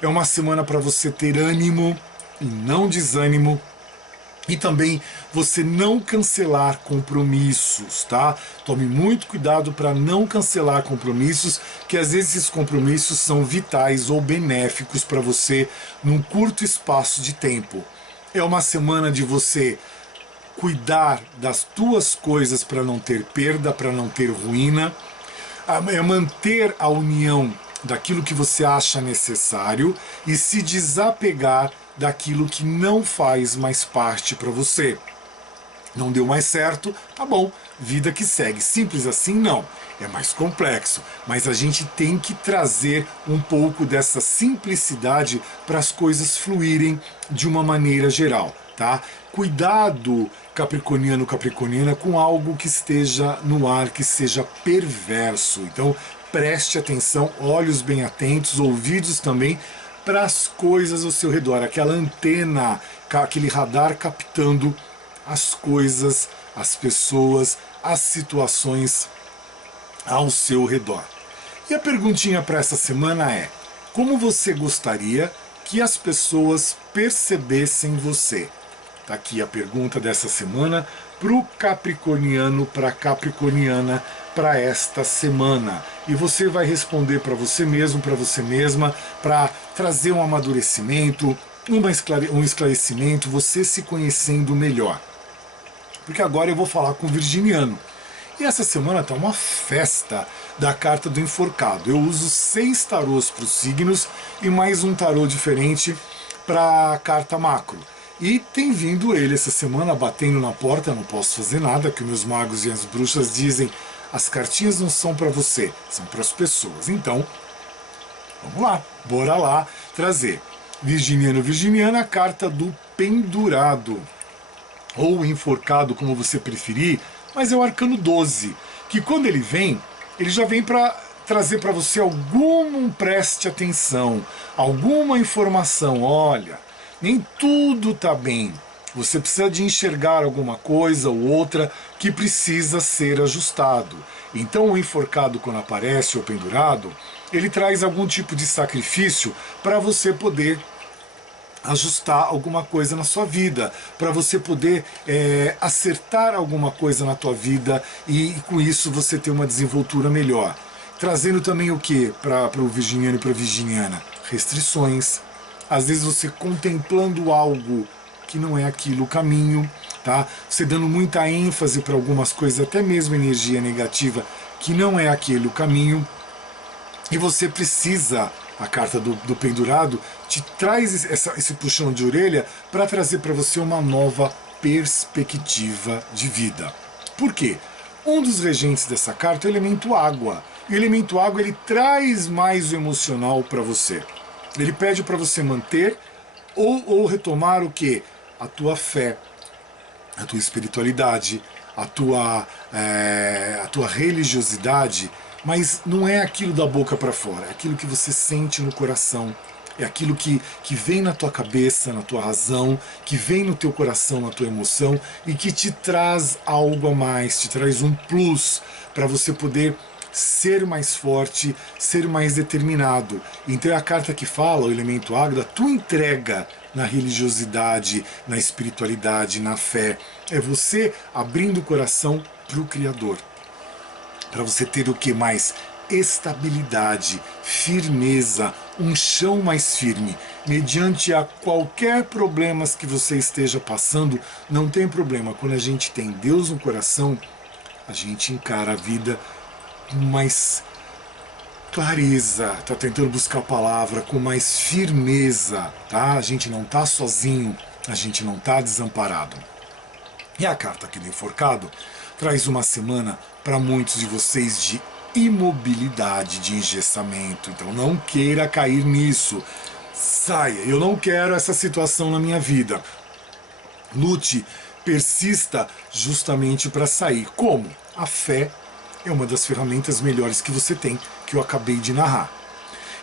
É uma semana para você ter ânimo e não desânimo. E também você não cancelar compromissos, tá? Tome muito cuidado para não cancelar compromissos, que às vezes esses compromissos são vitais ou benéficos para você num curto espaço de tempo. É uma semana de você cuidar das tuas coisas para não ter perda, para não ter ruína. É manter a união daquilo que você acha necessário e se desapegar daquilo que não faz mais parte para você. Não deu mais certo, tá bom, vida que segue. Simples assim? Não. É mais complexo, mas a gente tem que trazer um pouco dessa simplicidade para as coisas fluírem de uma maneira geral, tá? Cuidado, capricorniano, capricorniana, com algo que esteja no ar, que seja perverso. Então, preste atenção, olhos bem atentos, ouvidos também, para as coisas ao seu redor. Aquela antena, aquele radar captando as coisas, as pessoas, as situações ao seu redor. E a perguntinha para essa semana é: como você gostaria que as pessoas percebessem você? Tá aqui a pergunta dessa semana para o capricorniano, para a capricorniana, para esta semana. E você vai responder para você mesmo, para você mesma, para trazer um amadurecimento, um esclarecimento, você se conhecendo melhor. Porque agora eu vou falar com o virginiano. E essa semana está uma festa da carta do enforcado. Eu uso 6 tarôs para os signos e mais um tarô diferente para a carta macro. E tem vindo ele essa semana batendo na porta, não posso fazer nada, que meus magos e as bruxas dizem, as cartinhas não são para você, são para as pessoas. Então, vamos lá, bora lá trazer. Virginiano, Virginiana, a carta do pendurado, ou enforcado, como você preferir, mas é o arcano 12, que quando ele vem, ele já vem para trazer para você algum preste atenção, alguma informação. Olha, nem tudo está bem. Você precisa de enxergar alguma coisa ou outra que precisa ser ajustado. Então o enforcado, quando aparece, ou pendurado, ele traz algum tipo de sacrifício para você poder ajustar alguma coisa na sua vida, para você poder acertar alguma coisa na tua vida e com isso você ter uma desenvoltura melhor. Trazendo também o que para o virginiano e para a virginiana? Restrições. Às vezes você contemplando algo que não é aquilo o caminho, tá? Você dando muita ênfase para algumas coisas, até mesmo energia negativa, que não é aquele o caminho. E você precisa, a carta do pendurado, te traz esse puxão de orelha para trazer para você uma nova perspectiva de vida. Por quê? Um dos regentes dessa carta é o elemento água. E o elemento água ele traz mais o emocional para você. Ele pede para você manter ou retomar o quê? A tua fé, a tua espiritualidade, a tua religiosidade, mas não é aquilo da boca para fora, é aquilo que você sente no coração, é aquilo que vem na tua cabeça, na tua razão, que vem no teu coração, na tua emoção e que te traz algo a mais, te traz um plus para você poder ser mais forte, ser mais determinado. Então é a carta que fala, o elemento água, da tua entrega na religiosidade, na espiritualidade, na fé. É você abrindo o coração para o Criador. Para você ter o que mais? Estabilidade, firmeza, um chão mais firme. Mediante a qualquer problemas que você esteja passando, não tem problema. Quando a gente tem Deus no coração, a gente encara a vida com mais clareza, está tentando buscar a palavra, com mais firmeza, tá? A gente não está sozinho, a gente não está desamparado. E a carta aqui do enforcado traz uma semana para muitos de vocês de imobilidade, de engessamento. Então não queira cair nisso. Saia, eu não quero essa situação na minha vida. Lute, persista justamente para sair. Como? A fé é uma das ferramentas melhores que você tem, que eu acabei de narrar.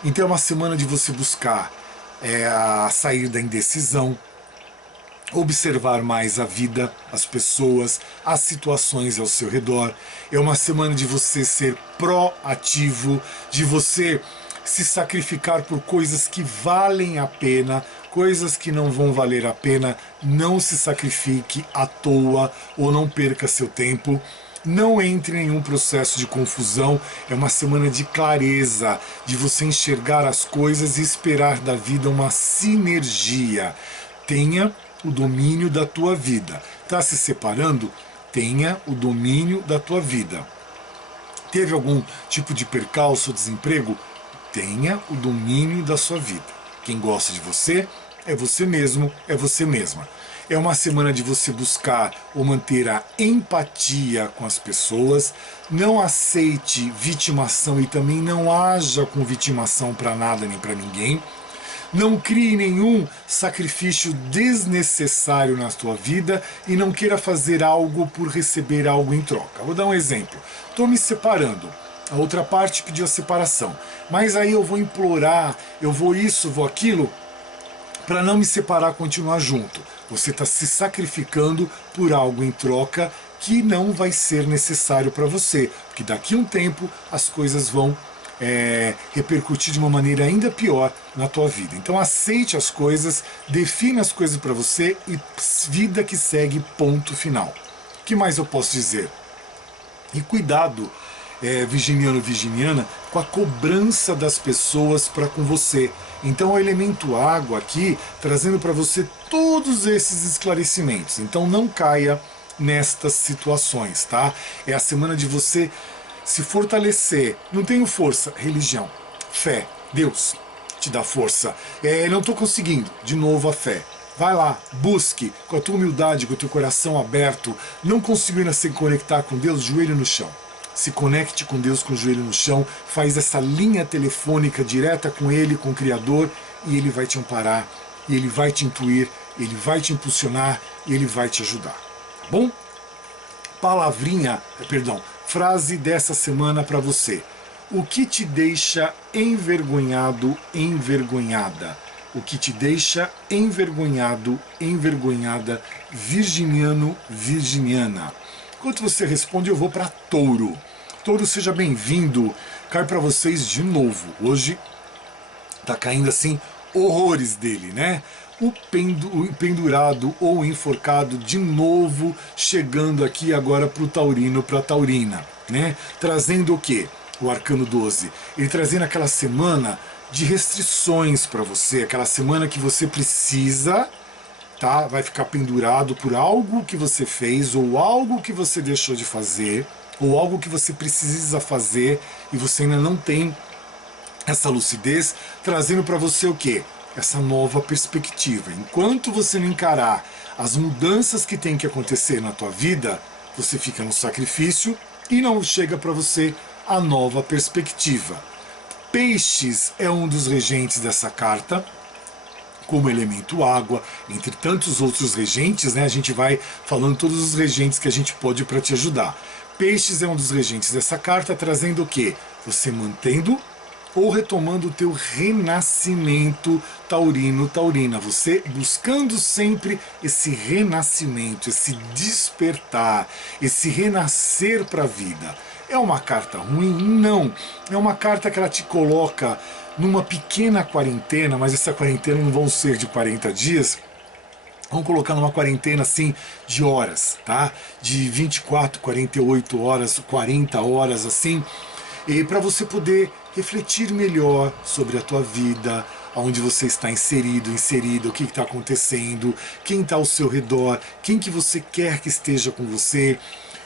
Então é uma semana de você buscar sair da indecisão, observar mais a vida, as pessoas, as situações ao seu redor. É uma semana de você ser proativo, de você se sacrificar por coisas que valem a pena, coisas que não vão valer a pena. Não se sacrifique à toa ou não perca seu tempo. Não entre em nenhum processo de confusão. É uma semana de clareza, de você enxergar as coisas e esperar da vida uma sinergia. Tenha o domínio da tua vida. Está se separando? Tenha o domínio da tua vida. Teve algum tipo de percalço ou desemprego? Tenha o domínio da sua vida. Quem gosta de você é você mesmo, é você mesma. É uma semana de você buscar ou manter a empatia com as pessoas. Não aceite vitimação e também não haja com vitimação para nada nem para ninguém. Não crie nenhum sacrifício desnecessário na tua vida e não queira fazer algo por receber algo em troca. Vou dar um exemplo. Estou me separando. A outra parte pediu a separação. Mas aí eu vou implorar, eu vou isso, vou aquilo, para não me separar, continuar junto. Você está se sacrificando por algo em troca que não vai ser necessário para você, porque daqui a um tempo as coisas vão repercutir de uma maneira ainda pior na tua vida. Então aceite as coisas, defina as coisas para você e vida que segue, ponto final. O que mais eu posso dizer? E cuidado, virginiano, virginiana, com a cobrança das pessoas para com você. Então o elemento água aqui, trazendo para você todos esses esclarecimentos. Então não caia nestas situações, tá? É a semana de você se fortalecer. Não tenho força, religião, fé, Deus te dá força. Não estou conseguindo, de novo a fé. Vai lá, busque com a tua humildade, com o teu coração aberto. Não conseguindo se conectar com Deus, joelho no chão. Se conecte com Deus com o joelho no chão, faz essa linha telefônica direta com Ele, com o Criador, e Ele vai te amparar, e Ele vai te intuir, Ele vai te impulsionar, e Ele vai te ajudar. Tá bom? Frase dessa semana para você. O que te deixa envergonhado, envergonhada? O que te deixa envergonhado, envergonhada, virginiano, virginiana? Enquanto você responde, eu vou para Touro. Touro, seja bem-vindo. Cai para vocês de novo. Hoje tá caindo assim horrores dele, né? O pendurado ou enforcado de novo chegando aqui agora para o taurino, para a taurina, né? Trazendo o quê? O Arcano 12. Ele trazendo aquela semana de restrições para você, aquela semana que você precisa, tá? Vai ficar pendurado por algo que você fez, ou algo que você deixou de fazer, ou algo que você precisa fazer e você ainda não tem essa lucidez, trazendo para você o quê? Essa nova perspectiva. Enquanto você não encarar as mudanças que tem que acontecer na tua vida, você fica no sacrifício e não chega para você a nova perspectiva. Peixes é um dos regentes dessa carta, como elemento água, entre tantos outros regentes, né? A gente vai falando todos os regentes que a gente pode para te ajudar. Peixes é um dos regentes dessa carta, trazendo o quê? Você mantendo ou retomando o teu renascimento taurino, taurina. Você buscando sempre esse renascimento, esse despertar, esse renascer para a vida. É uma carta ruim? Não. É uma carta que ela te coloca numa pequena quarentena, mas essa quarentena não vão ser de 40 dias, vamos colocar numa quarentena assim de horas, tá? De 24, 48 horas, 40 horas assim, e para você poder refletir melhor sobre a tua vida, onde você está inserido, inserida, o que está acontecendo, quem está ao seu redor, quem que você quer que esteja com você,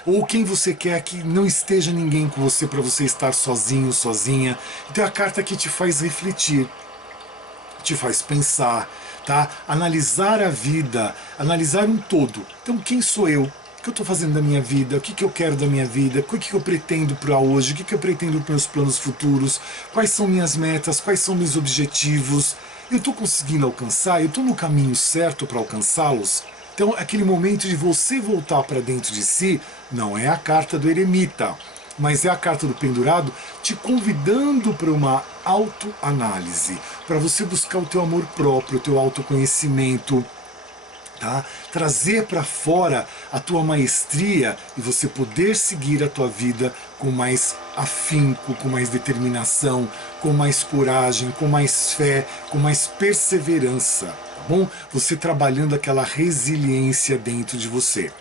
ou quem você quer que não esteja ninguém com você para você estar sozinho, sozinha. Então é a carta que te faz refletir, te faz pensar, tá? Analisar a vida, analisar um todo. Então quem sou eu? O que eu estou fazendo da minha vida? O que eu quero da minha vida? O que eu pretendo para hoje? O que eu pretendo para meus planos futuros? Quais são minhas metas? Quais são meus objetivos? Eu estou conseguindo alcançar? Eu estou no caminho certo para alcançá-los? Então, aquele momento de você voltar para dentro de si, não é a carta do eremita, mas é a carta do pendurado te convidando para uma autoanálise, para você buscar o teu amor próprio, o teu autoconhecimento, tá? Trazer para fora a tua maestria e você poder seguir a tua vida com mais afinco, com mais determinação, com mais coragem, com mais fé, com mais perseverança. Bom, você trabalhando aquela resiliência dentro de você.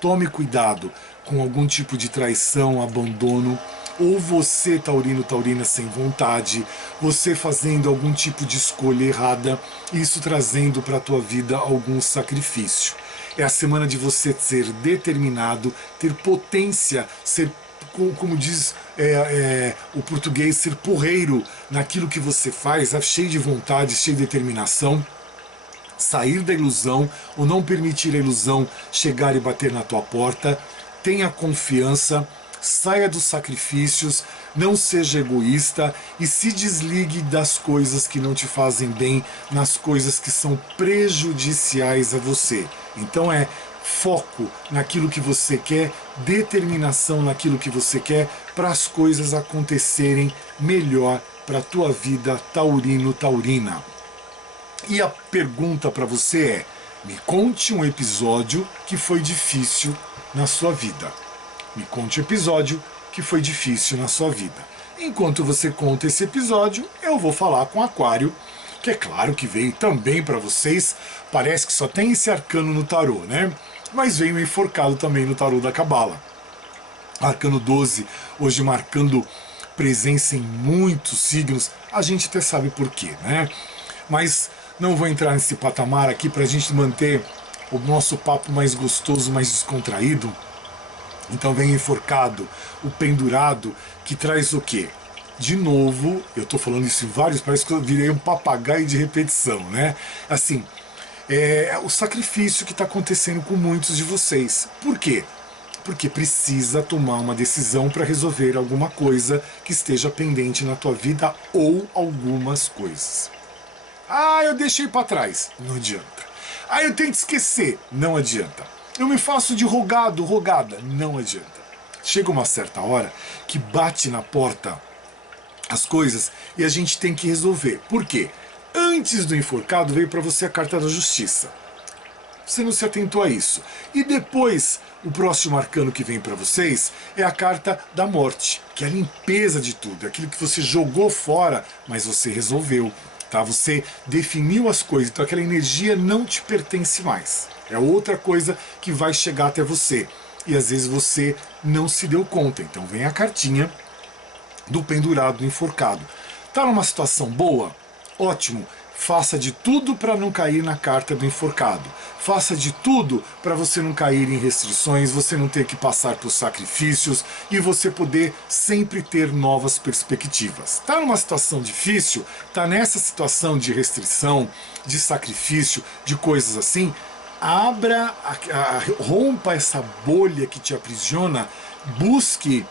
Tome cuidado com algum tipo de traição, abandono, ou você, taurino, taurina, sem vontade, você fazendo algum tipo de escolha errada, isso trazendo para a tua vida algum sacrifício. É a semana de você ser determinado, ter potência, ser, como diz o português, ser porreiro naquilo que você faz, cheio de vontade, cheio de determinação. Sair da ilusão ou não permitir a ilusão chegar e bater na tua porta. Tenha confiança, saia dos sacrifícios, não seja egoísta e se desligue das coisas que não te fazem bem, nas coisas que são prejudiciais a você. Então é foco naquilo que você quer, determinação naquilo que você quer, para as coisas acontecerem melhor para a tua vida, taurino, taurina. E a pergunta para você é: me conte um episódio que foi difícil na sua vida. Me conte um episódio que foi difícil na sua vida. Enquanto você conta esse episódio, eu vou falar com Aquário, que é claro que veio também para vocês. Parece que só tem esse arcano no tarô, né? Mas veio enforcado também no tarô da Cabala. Arcano 12, hoje marcando presença em muitos signos. A gente até sabe por quê, né? Mas não vou entrar nesse patamar aqui para a gente manter o nosso papo mais gostoso, mais descontraído. Então vem enforcado, o pendurado, que traz o quê? De novo, eu estou falando isso em vários, parece que eu virei um papagaio de repetição, né? Assim, o sacrifício que está acontecendo com muitos de vocês. Por quê? Porque precisa tomar uma decisão para resolver alguma coisa que esteja pendente na tua vida ou algumas coisas. Ah, eu deixei para trás. Não adianta. Ah, eu tento esquecer. Não adianta. Eu me faço de rogado, rogada. Não adianta. Chega uma certa hora que bate na porta as coisas e a gente tem que resolver. Por quê? Antes do enforcado veio para você a carta da justiça. Você não se atentou a isso. E depois, o próximo arcano que vem para vocês é a carta da morte, que é a limpeza de tudo, aquilo que você jogou fora, mas você resolveu. Tá? Você definiu as coisas, então aquela energia não te pertence mais. É outra coisa que vai chegar até você. E às vezes você não se deu conta. Então vem a cartinha do pendurado, do enforcado. Tá numa situação boa? Ótimo. Faça de tudo para não cair na carta do enforcado. Faça de tudo para você não cair em restrições, você não ter que passar por sacrifícios e você poder sempre ter novas perspectivas. Está numa situação difícil, está nessa situação de restrição, de sacrifício, de coisas assim, rompa essa bolha que te aprisiona, busque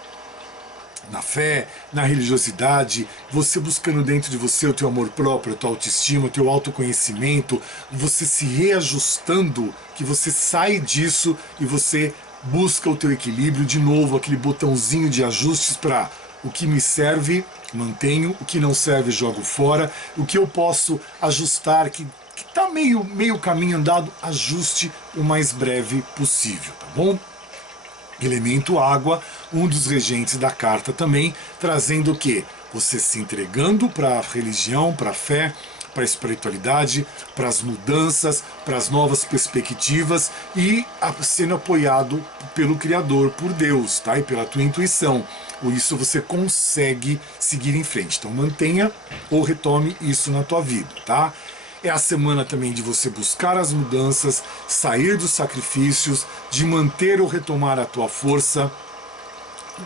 na fé, na religiosidade, você buscando dentro de você o teu amor próprio, a tua autoestima, o teu autoconhecimento, você se reajustando, que você sai disso e você busca o teu equilíbrio, de novo, aquele botãozinho de ajustes para o que me serve, mantenho, o que não serve, jogo fora, o que eu posso ajustar, que está meio caminho andado, ajuste o mais breve possível, tá bom? Elemento água, um dos regentes da carta também, trazendo o quê? Você se entregando para a religião, para a fé, para a espiritualidade, para as mudanças, para as novas perspectivas e sendo apoiado pelo Criador, por Deus, tá? E pela tua intuição. Por isso você consegue seguir em frente. Então mantenha ou retome isso na tua vida, tá? É a semana também de você buscar as mudanças, sair dos sacrifícios, de manter ou retomar a tua força,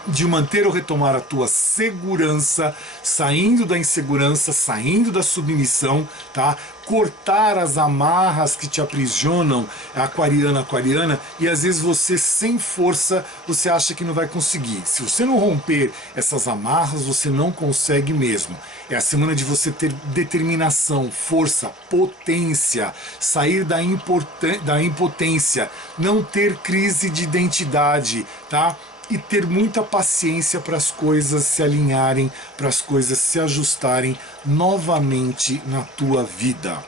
de manter ou retomar a tua segurança, saindo da insegurança, saindo da submissão, tá? Cortar as amarras que te aprisionam, aquariana, e às vezes você sem força, você acha que não vai conseguir. Se você não romper essas amarras, você não consegue mesmo. É a semana de você ter determinação, força, potência, sair da impotência, não ter crise de identidade, tá? E ter muita paciência para as coisas se alinharem, para as coisas se ajustarem novamente na tua vida.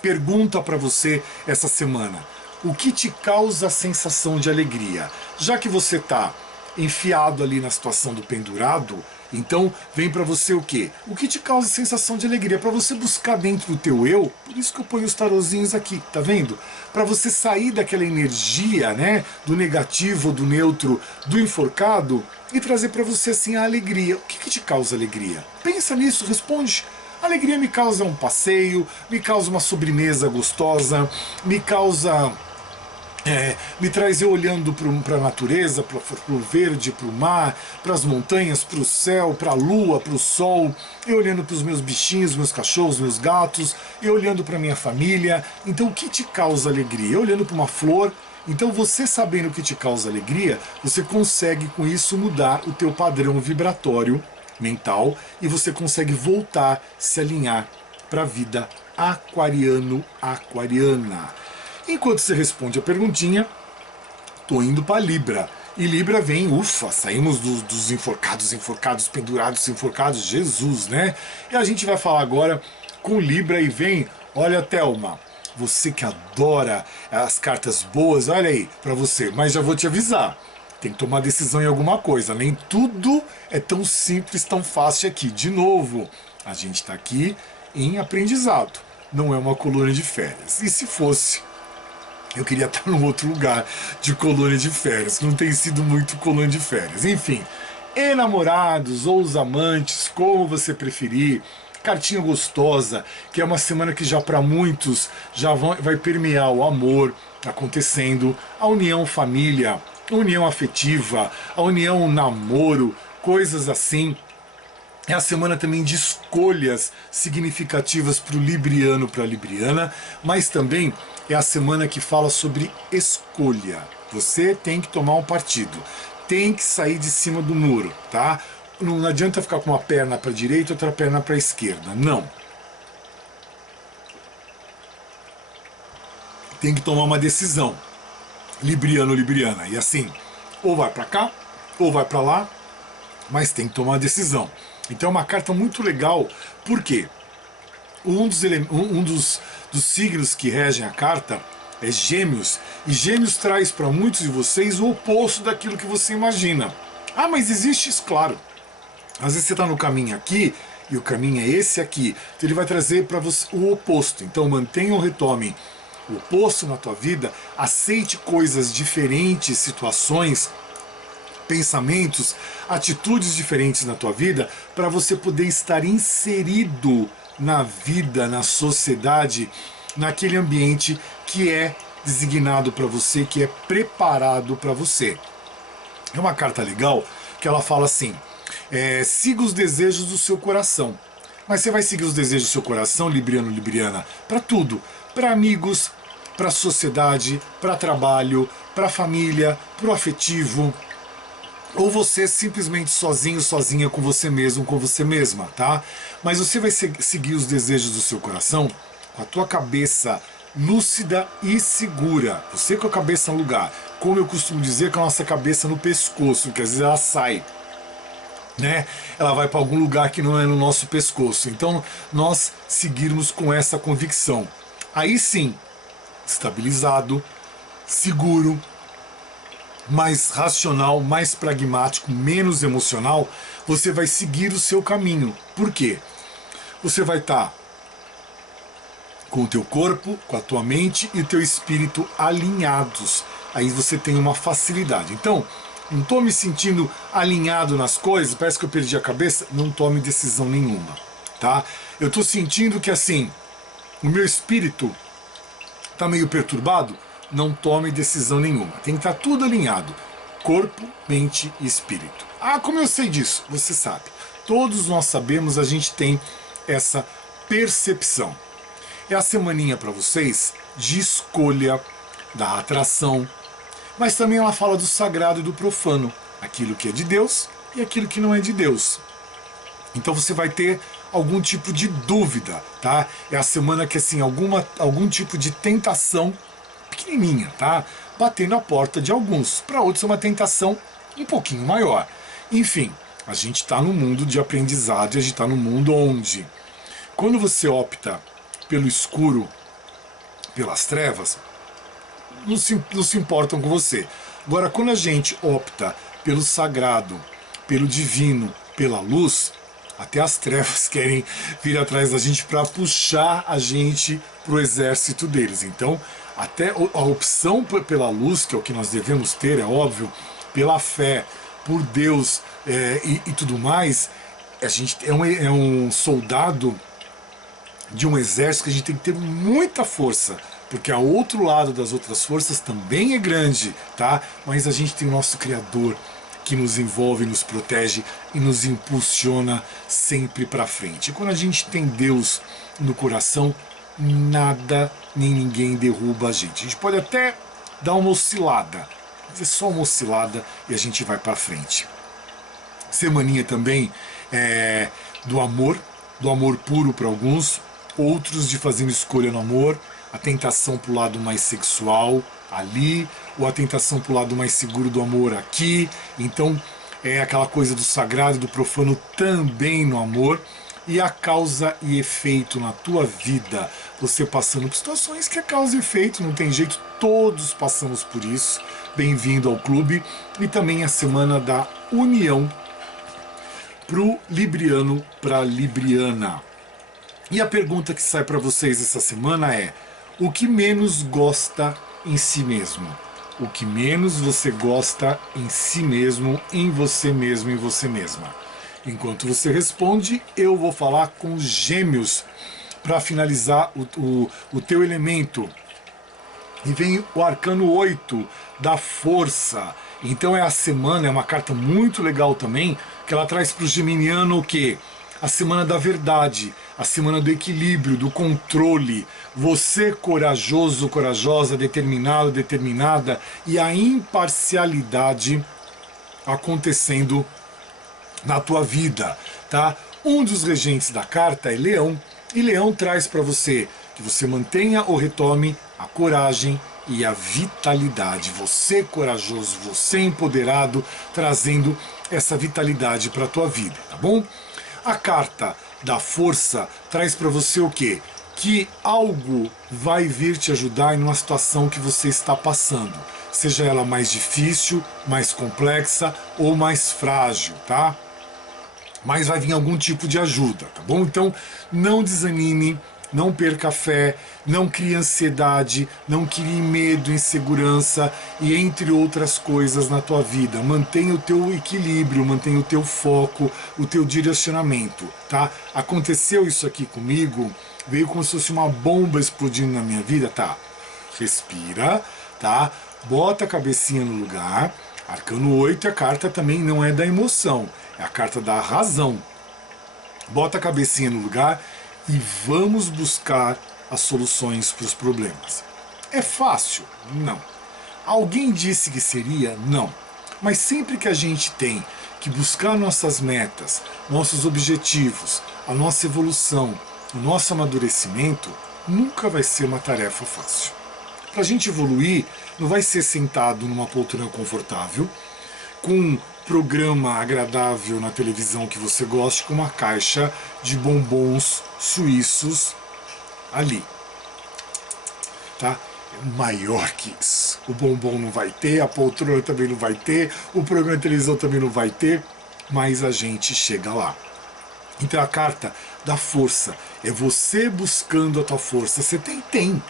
Pergunta para você essa semana: o que te causa a sensação de alegria? Já que você está enfiado ali na situação do pendurado, então vem para você o quê? O que te causa sensação de alegria? Para você buscar dentro do teu eu, por isso que eu ponho os tarozinhos aqui, tá vendo? Para você sair daquela energia, né, do negativo, do neutro, do enforcado e trazer para você assim a alegria. O que te causa alegria? Pensa nisso, responde. Alegria me causa um passeio, me causa uma sobremesa gostosa, me causa... me traz eu olhando para a natureza, para o verde, para o mar, para as montanhas, para o céu, para a lua, para o sol, eu olhando para os meus bichinhos, meus cachorros, meus gatos, eu olhando para a minha família. Então o que te causa alegria? Eu olhando para uma flor. Então você sabendo o que te causa alegria, você consegue com isso mudar o teu padrão vibratório mental e você consegue voltar, se alinhar para a vida aquariana. Enquanto você responde a perguntinha, tô indo para Libra. E Libra vem, ufa, saímos dos enforcados, pendurados, enforcados, Jesus, né? E a gente vai falar agora com Libra e vem, olha, Thelma, você que adora as cartas boas, olha aí para você, mas já vou te avisar, tem que tomar decisão em alguma coisa, nem tudo é tão simples, tão fácil aqui. De novo, a gente está aqui em aprendizado, não é uma colônia de férias. E se fosse, eu queria estar num outro lugar de colônia de férias, que não tem sido muito colônia de férias. Enfim, enamorados ou os amantes, como você preferir, cartinha gostosa, que é uma semana que já para muitos já vai permear o amor acontecendo, a união família, a união afetiva, a união namoro, coisas assim. É a semana também de escolhas significativas para o libriano, para a libriana, mas também é a semana que fala sobre escolha. Você tem que tomar um partido, tem que sair de cima do muro, tá? Não adianta ficar com uma perna para a direita e outra perna para a esquerda, não. Tem que tomar uma decisão, libriano, libriana, e assim, ou vai para cá, ou vai para lá, mas tem que tomar uma decisão. Então é uma carta muito legal, porque dos signos que regem a carta é Gêmeos, e Gêmeos traz para muitos de vocês o oposto daquilo que você imagina. Ah, mas existe isso, claro. Às vezes você está no caminho aqui, e o caminho é esse aqui, então ele vai trazer para você o oposto. Então mantenha ou retome o oposto na tua vida, aceite coisas diferentes, situações, pensamentos, atitudes diferentes na tua vida, para você poder estar inserido na vida, na sociedade, naquele ambiente que é designado para você, que é preparado para você. É uma carta legal que ela fala assim, siga os desejos do seu coração. Mas você vai seguir os desejos do seu coração, libriano, libriana, para tudo, para amigos, para sociedade, para trabalho, para família, para o afetivo, ou você simplesmente sozinho, sozinha com você mesmo, com você mesma, tá? Mas você vai seguir os desejos do seu coração com a tua cabeça lúcida e segura. Você com a cabeça no lugar. Como eu costumo dizer, com a nossa cabeça no pescoço, que às vezes ela sai, né? Ela vai para algum lugar que não é no nosso pescoço. Então, nós seguirmos com essa convicção. Aí sim, estabilizado, seguro, mais racional, mais pragmático, menos emocional, você vai seguir o seu caminho. Por quê? Você vai estar com o teu corpo, com a tua mente e o teu espírito alinhados. Aí você tem uma facilidade. Então, não estou me sentindo alinhado nas coisas, parece que eu perdi a cabeça, não tome decisão nenhuma, tá? Eu estou sentindo que assim, o meu espírito está meio perturbado, não tome decisão nenhuma. Tem que estar tudo alinhado. Corpo, mente e espírito. Ah, como eu sei disso? Você sabe. Todos nós sabemos, a gente tem essa percepção. É a semaninha para vocês de escolha, da atração, mas também ela fala do sagrado e do profano. Aquilo que é de Deus e aquilo que não é de Deus. Então você vai ter algum tipo de dúvida, tá? É a semana que assim, algum tipo de tentação pequenininha, tá? Batendo a porta de alguns. Para outros é uma tentação um pouquinho maior. Enfim, a gente está no mundo de aprendizado e a gente está no mundo onde, quando você opta pelo escuro, pelas trevas, não se importam com você. Agora, quando a gente opta pelo sagrado, pelo divino, pela luz, até as trevas querem vir atrás da gente para puxar a gente para o exército deles. Então, até a opção pela luz, que é o que nós devemos ter, é óbvio, pela fé, por Deus e tudo mais, a gente é um soldado de um exército que a gente tem que ter muita força, porque ao outro lado das outras forças também é grande, tá? Mas a gente tem o nosso Criador que nos envolve, nos protege e nos impulsiona sempre para frente. E quando a gente tem Deus no coração, nada nem ninguém derruba a gente. A gente pode até dar uma oscilada, mas é só uma oscilada e a gente vai para frente. Semaninha também do amor puro para alguns, outros de fazendo escolha no amor, a tentação para o lado mais sexual ali, ou a tentação para o lado mais seguro do amor aqui. Então é aquela coisa do sagrado e do profano também no amor. E a causa e efeito na tua vida, você passando por situações que é causa e efeito, não tem jeito, todos passamos por isso. Bem-vindo ao clube. E também a semana da união pro libriano, para libriana. E a pergunta que sai para vocês essa semana é: o que menos gosta em si mesmo? O que menos você gosta em si mesmo, em você mesmo, em você mesma? Enquanto você responde, eu vou falar com Gêmeos para finalizar o teu elemento. E vem o arcano 8 da força. Então é a semana, é uma carta muito legal também, que ela traz para o geminiano o quê? a semana da verdade, a semana do equilíbrio, do controle. Você corajoso, corajosa, determinado, determinada, e a imparcialidade acontecendo na tua vida, tá? Um dos regentes da carta é Leão, e Leão traz para você que você mantenha ou retome a coragem e a vitalidade. Você corajoso, você empoderado, trazendo essa vitalidade para a tua vida, tá bom? A carta da força traz para você o quê? Que algo vai vir te ajudar em uma situação que você está passando, seja ela mais difícil, mais complexa ou mais frágil, tá? Mas vai vir algum tipo de ajuda, tá bom? Então não desanime, não perca a fé, não crie ansiedade, não crie medo, insegurança e entre outras coisas na tua vida. Mantenha o teu equilíbrio, mantenha o teu foco, o teu direcionamento, tá? Aconteceu isso aqui comigo, veio como se fosse uma bomba explodindo na minha vida, tá? Respira, tá? Bota a cabecinha no lugar. Arcano 8, a carta também não é da emoção, é a carta da razão. Bota a cabecinha no lugar e vamos buscar as soluções para os problemas. É fácil? Não. Alguém disse que seria? Não. Mas sempre que a gente tem que buscar nossas metas, nossos objetivos, a nossa evolução, o nosso amadurecimento, nunca vai ser uma tarefa fácil. Para a gente evoluir, não vai ser sentado numa poltrona confortável, com um programa agradável na televisão que você goste, com uma caixa de bombons suíços ali. Tá? Maior que isso. O bombom não vai ter, a poltrona também não vai ter, o programa de televisão também não vai ter, mas a gente chega lá. Então a carta da força é você buscando a tua força. Você tem.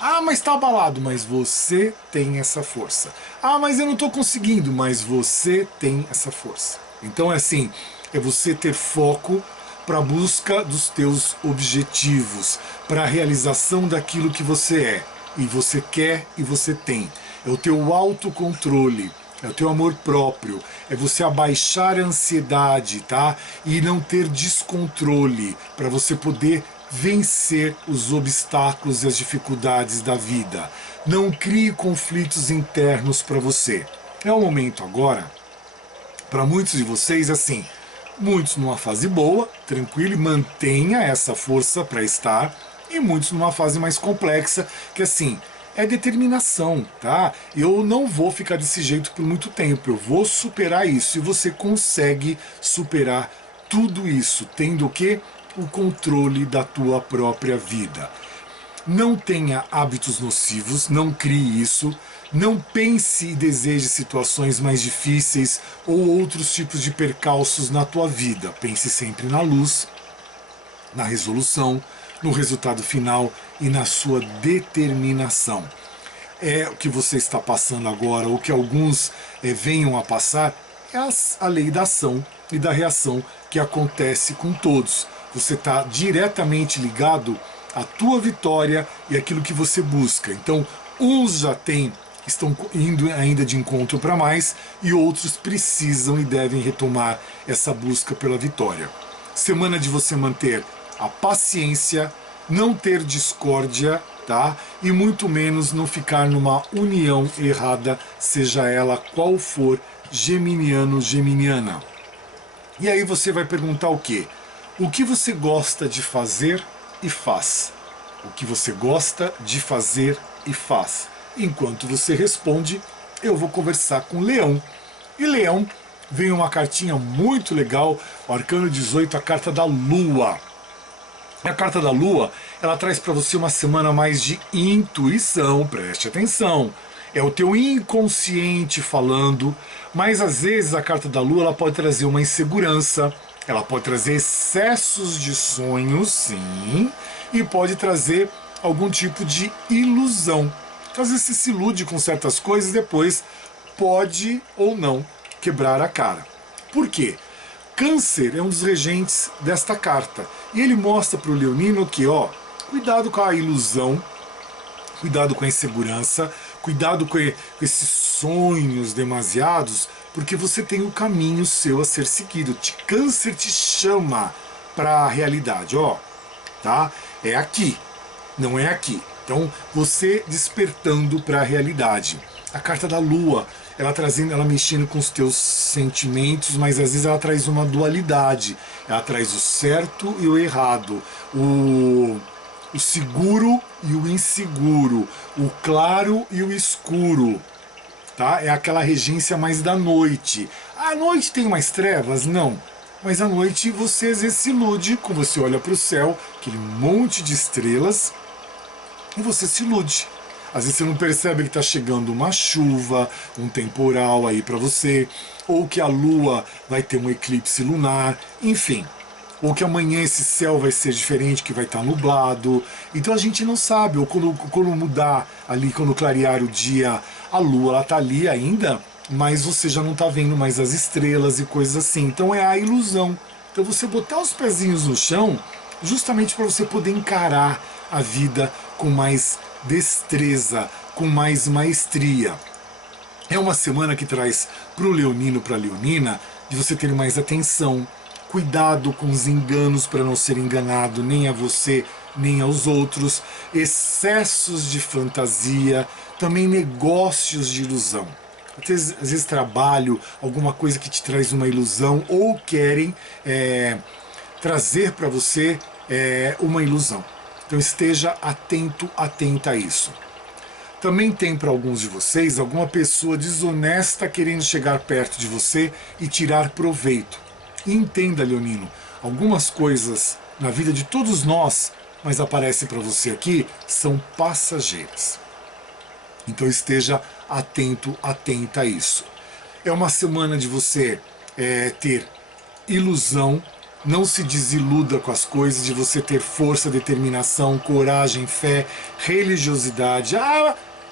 Ah, mas está abalado, mas você tem essa força. Ah, mas eu não estou conseguindo, mas você tem essa força. Então é assim, é você ter foco para a busca dos teus objetivos, para a realização daquilo que você é, e você quer e você tem. É o teu autocontrole, é o teu amor próprio, é você abaixar a ansiedade, tá? E não ter descontrole, para você poder vencer os obstáculos e as dificuldades da vida. Não crie conflitos internos para você. É o momento agora, para muitos de vocês, assim, muitos numa fase boa, tranquilo, e mantenha essa força para estar, e muitos numa fase mais complexa, que assim, é determinação, tá? Eu não vou ficar desse jeito por muito tempo, eu vou superar isso, e você consegue superar tudo isso, tendo o quê? O controle da tua própria vida. Não tenha hábitos nocivos, não crie isso, não pense e deseje situações mais difíceis ou outros tipos de percalços na tua vida. Pense sempre na luz, na resolução, no resultado final e na sua determinação. É o que você está passando agora, ou que alguns venham a passar, é a lei da ação e da reação que acontece com todos. Você está diretamente ligado à tua vitória e aquilo que você busca. Então, uns já estão indo ainda de encontro para mais, e outros precisam e devem retomar essa busca pela vitória. Semana de você manter a paciência, não ter discórdia, tá? E muito menos não ficar numa união errada, seja ela qual for, geminiano, geminiana. E aí você vai perguntar o quê? O que você gosta de fazer e faz? O que você gosta de fazer e faz? Enquanto você responde, eu vou conversar com Leão. E Leão vem uma cartinha muito legal, o Arcano 18, a carta da Lua. A carta da Lua, ela traz para você uma semana mais de intuição, preste atenção. É o teu inconsciente falando, mas às vezes a carta da Lua ela pode trazer uma insegurança, ela pode trazer excessos de sonhos, sim, e pode trazer algum tipo de ilusão. Às vezes você se ilude com certas coisas e depois pode ou não quebrar a cara. Por quê? Câncer é um dos regentes desta carta. E ele mostra para o leonino que, ó, cuidado com a ilusão, cuidado com a insegurança, cuidado com esses sonhos demasiados, porque você tem o caminho seu a ser seguido. Câncer te chama para a realidade, ó, tá? É aqui, não é aqui. Então, você despertando para a realidade. A carta da Lua, ela mexendo com os teus sentimentos, mas às vezes ela traz uma dualidade. Ela traz o certo e o errado, o seguro e o inseguro, o claro e o escuro. Tá? É aquela regência mais da noite. A noite tem mais trevas? Não. Mas à noite você às vezes se ilude, quando você olha para o céu, aquele monte de estrelas, e você se ilude. Às vezes você não percebe que está chegando uma chuva, um temporal aí para você, ou que a lua vai ter um eclipse lunar, enfim. Ou que amanhã esse céu vai ser diferente, que vai estar nublado. Então a gente não sabe, ou quando mudar ali, quando clarear o dia, a lua ela está ali ainda, mas você já não está vendo mais as estrelas e coisas assim. Então é a ilusão. Então você botar os pezinhos no chão, justamente para você poder encarar a vida com mais destreza, com mais maestria. É uma semana que traz para o leonino, para a leonina, de você ter mais atenção, cuidado com os enganos para não ser enganado nem a você, nem aos outros, excessos de fantasia, também negócios de ilusão. Às vezes trabalho, alguma coisa que te traz uma ilusão, ou querem trazer para você uma ilusão. Então esteja atento, atenta a isso. Também tem para alguns de vocês alguma pessoa desonesta querendo chegar perto de você e tirar proveito. E entenda, leonino, algumas coisas na vida de todos nós, mas aparecem para você aqui, são passageiras. Então esteja atento, atenta a isso. É uma semana de você ter ilusão. Não se desiluda com as coisas, de você ter força, determinação, coragem, fé, religiosidade.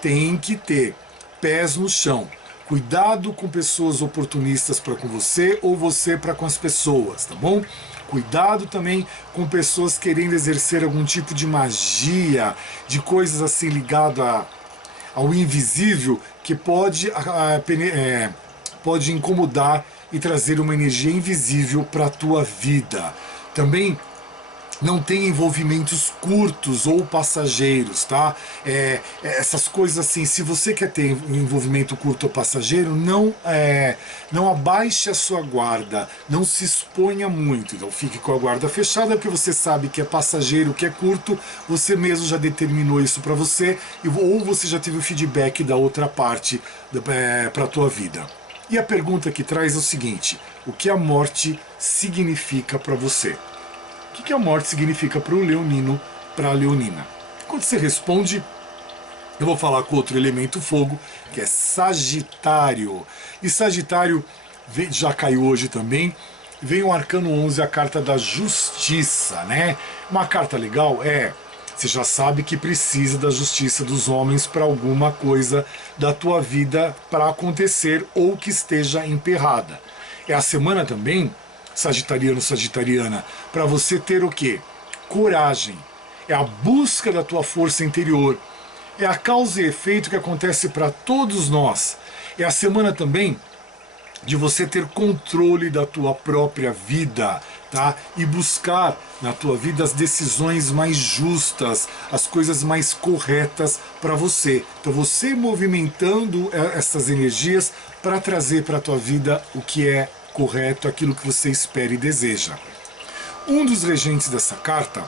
Tem que ter pés no chão. Cuidado com pessoas oportunistas para com você ou você para com as pessoas, tá bom? Cuidado também com pessoas querendo exercer algum tipo de magia, de coisas assim ligado ao invisível, que pode incomodar e trazer uma energia invisível para a tua vida. Também não tenha envolvimentos curtos ou passageiros, tá? Essas coisas assim, se você quer ter um envolvimento curto ou passageiro, não abaixe a sua guarda, não se exponha muito. Então fique com a guarda fechada, porque você sabe que é passageiro, que é curto, você mesmo já determinou isso para você, ou você já teve o feedback da outra parte para a tua vida. E a pergunta que traz é o seguinte: o que a morte significa para você? O que a morte significa para o leonino, para a leonina? Quando você responde, eu vou falar com outro elemento fogo, que é Sagitário. E Sagitário já caiu hoje também. Vem o Arcano 11, a carta da justiça, né? Uma carta legal você já sabe que precisa da justiça dos homens para alguma coisa da tua vida para acontecer ou que esteja emperrada. É a semana também, sagitariano, sagitariana, para você ter o quê? Coragem. É a busca da tua força interior. É a causa e efeito que acontece para todos nós. É a semana também de você ter controle da tua própria vida, tá? E buscar na tua vida as decisões mais justas, as coisas mais corretas para você. Então você movimentando essas energias para trazer para a tua vida o que é correto, aquilo que você espera e deseja. Um dos regentes dessa carta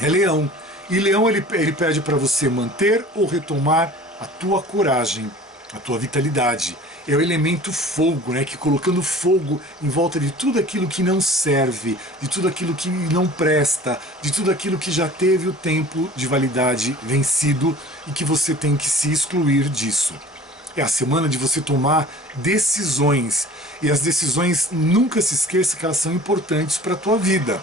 é Leão. E Leão ele pede para você manter ou retomar a tua coragem, a tua vitalidade. É o elemento fogo, né? Que colocando fogo em volta de tudo aquilo que não serve, de tudo aquilo que não presta, de tudo aquilo que já teve o tempo de validade vencido e que você tem que se excluir disso. É a semana de você tomar decisões. E as decisões, nunca se esqueça que elas são importantes para a tua vida.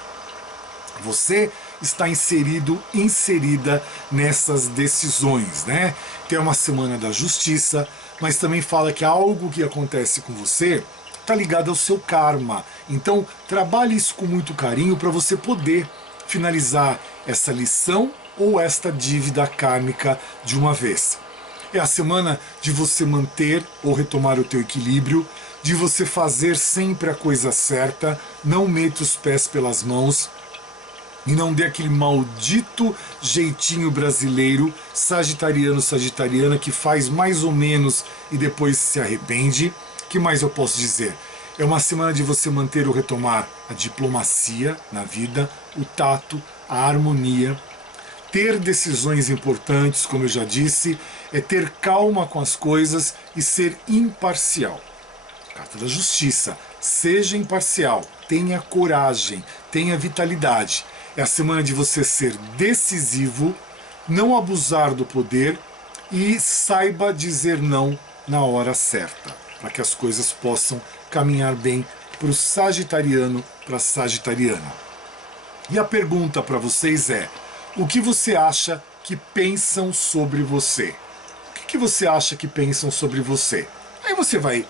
Você está inserida nessas decisões, né? Tem uma semana da justiça, mas também fala que algo que acontece com você está ligado ao seu karma. Então, trabalhe isso com muito carinho para você poder finalizar essa lição ou esta dívida kármica de uma vez. É a semana de você manter ou retomar o teu equilíbrio, de você fazer sempre a coisa certa, não meta os pés pelas mãos e não dê aquele maldito jeitinho brasileiro, sagitariano, sagitariana, que faz mais ou menos e depois se arrepende. Que mais eu posso dizer? É uma semana de você manter ou retomar a diplomacia na vida, o tato, a harmonia, ter decisões importantes, como eu já disse, é ter calma com as coisas e ser imparcial. Carta da Justiça, seja imparcial, tenha coragem, tenha vitalidade. É a semana de você ser decisivo, não abusar do poder e saiba dizer não na hora certa, para que as coisas possam caminhar bem para o sagitariano, para a sagitariana. E a pergunta para vocês é: o que você acha que pensam sobre você? O que você acha que pensam sobre você? Aí você vai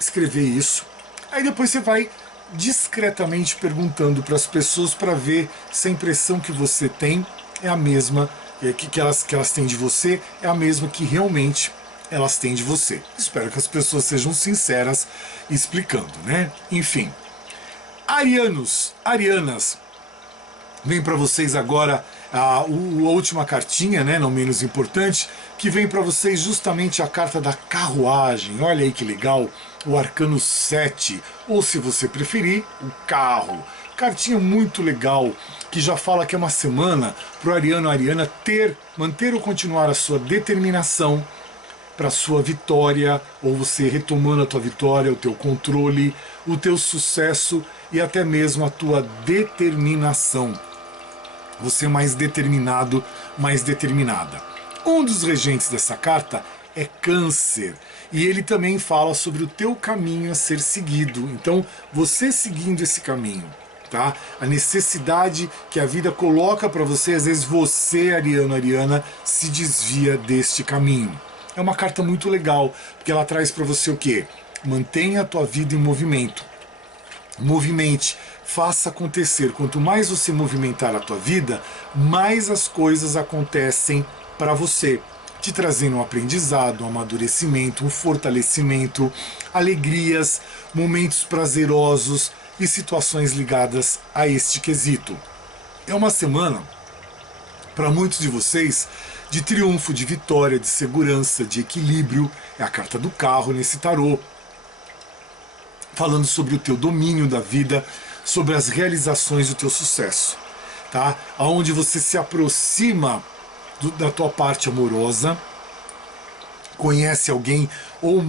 escrever isso, aí depois você vai discretamente perguntando para as pessoas para ver se a impressão que você tem é a mesma que elas têm de você, é a mesma que realmente elas têm de você. Espero que as pessoas sejam sinceras explicando, né? Enfim, arianos, arianas, vem para vocês agora a última cartinha, né, não menos importante, que vem para vocês justamente a carta da carruagem. Olha aí que legal, o arcano 7, ou se você preferir, o carro. Cartinha muito legal, que já fala que é uma semana para o ariano, a ariana manter ou continuar a sua determinação para a sua vitória, ou você retomando a tua vitória, o teu controle, o teu sucesso e até mesmo a tua determinação. Você mais determinado, mais determinada. Um dos regentes dessa carta é Câncer, e ele também fala sobre o teu caminho a ser seguido. Então, você seguindo esse caminho, tá? A necessidade que a vida coloca para você, às vezes você, ariano, ariana, se desvia deste caminho. É uma carta muito legal, porque ela traz para você o quê? Mantenha a tua vida em movimento. Movimente, faça acontecer. Quanto mais você movimentar a tua vida, mais as coisas acontecem para você, te trazendo um aprendizado, um amadurecimento, um fortalecimento, alegrias, momentos prazerosos e situações ligadas a este quesito. É uma semana, para muitos de vocês, de triunfo, de vitória, de segurança, de equilíbrio. É a carta do carro nesse tarô, falando sobre o teu domínio da vida, sobre as realizações do teu sucesso, tá? Aonde você se aproxima da tua parte amorosa, conhece alguém ou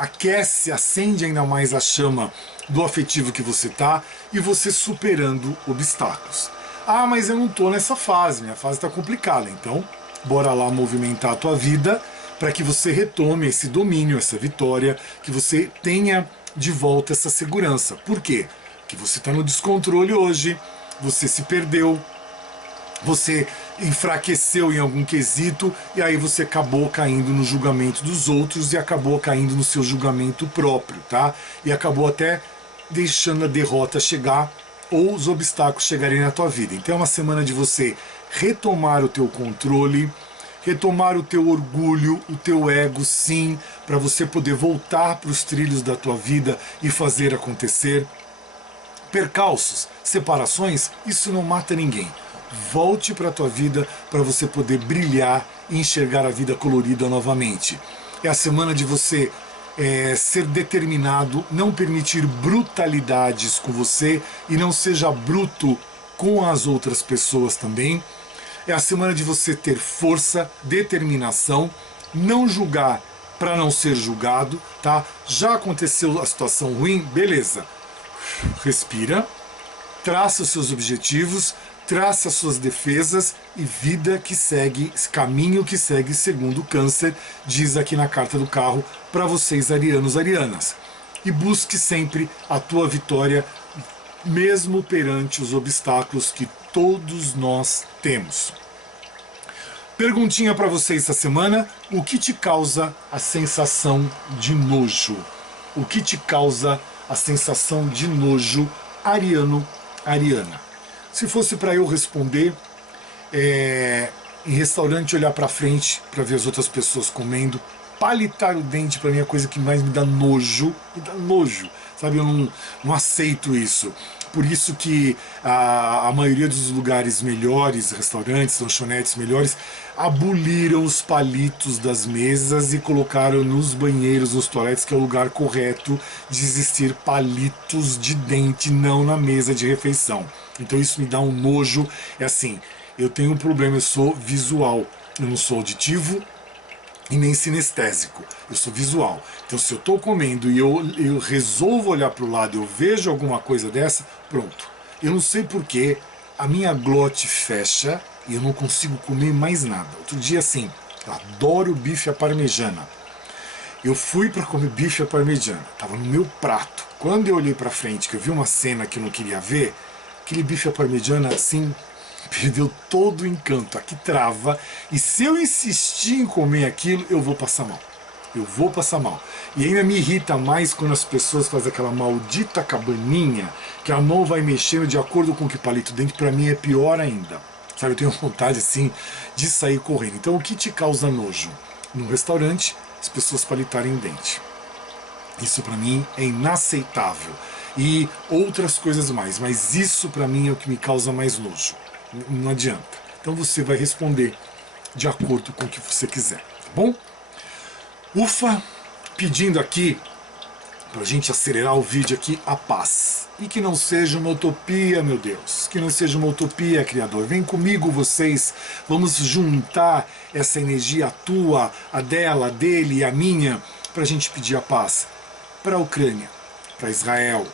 aquece, acende ainda mais a chama do afetivo que você tá e você superando obstáculos. Ah, mas eu não tô nessa fase, minha fase tá complicada, então bora lá movimentar a tua vida para que você retome esse domínio, essa vitória, que você tenha de volta essa segurança. Por quê? Porque você está no descontrole hoje, você se perdeu, você enfraqueceu em algum quesito e aí você acabou caindo no julgamento dos outros e acabou caindo no seu julgamento próprio, tá? E acabou até deixando a derrota chegar ou os obstáculos chegarem na tua vida. Então é uma semana de você retomar o teu controle, retomar o teu orgulho, o teu ego, sim, para você poder voltar para os trilhos da tua vida e fazer acontecer. Percalços, separações, isso não mata ninguém. Volte para a tua vida para você poder brilhar e enxergar a vida colorida novamente. É a semana de você ser determinado, não permitir brutalidades com você e não seja bruto com as outras pessoas também. É a semana de você ter força, determinação, não julgar para não ser julgado, tá? Já aconteceu a situação ruim, beleza. Respira, traça os seus objetivos, traça as suas defesas e vida que segue, caminho que segue segundo o Câncer, diz aqui na carta do carro para vocês arianos, arianas. E busque sempre a tua vitória, mesmo perante os obstáculos que todos nós temos. Perguntinha para vocês essa semana: o que te causa a sensação de nojo? O que te causa a sensação de nojo, ariano, ariana? Se fosse para eu responder, em restaurante olhar para frente para ver as outras pessoas comendo, palitar o dente para mim é a coisa que mais me dá nojo, sabe? Eu não aceito isso. Por isso que a maioria dos lugares melhores, restaurantes, lanchonetes melhores, aboliram os palitos das mesas e colocaram nos banheiros, nos toaletes, que é o lugar correto de existir palitos de dente, não na mesa de refeição. Então isso me dá um nojo. É assim, eu tenho um problema, eu sou visual, eu não sou auditivo e nem sinestésico, eu sou visual. Então se eu estou comendo e eu resolvo olhar para o lado, eu vejo alguma coisa dessa, pronto. Eu não sei porquê, a minha glote fecha e eu não consigo comer mais nada. Outro dia, assim, eu adoro bife à parmegiana. Eu fui para comer bife à parmegiana, estava no meu prato. Quando eu olhei para frente, que eu vi uma cena que eu não queria ver, aquele bife à parmegiana, assim, perdeu todo o encanto, aqui trava, e se eu insistir em comer aquilo, eu vou passar mal. Eu vou passar mal. E ainda me irrita mais quando as pessoas fazem aquela maldita cabaninha, que a mão vai mexendo de acordo com que palito dente, pra mim é pior ainda. Sabe, eu tenho vontade, assim, de sair correndo. Então, o que te causa nojo? No restaurante, as pessoas palitarem o dente. Isso pra mim é inaceitável. E outras coisas mais, mas isso pra mim é o que me causa mais nojo. Não adianta. Então você vai responder de acordo com o que você quiser, tá bom? Ufa, pedindo aqui, pra gente acelerar o vídeo aqui, a paz. E que não seja uma utopia, meu Deus. Que não seja uma utopia, Criador. Vem comigo vocês, vamos juntar essa energia tua, a dela, a dele e a minha, pra gente pedir a paz para a Ucrânia, para Israel,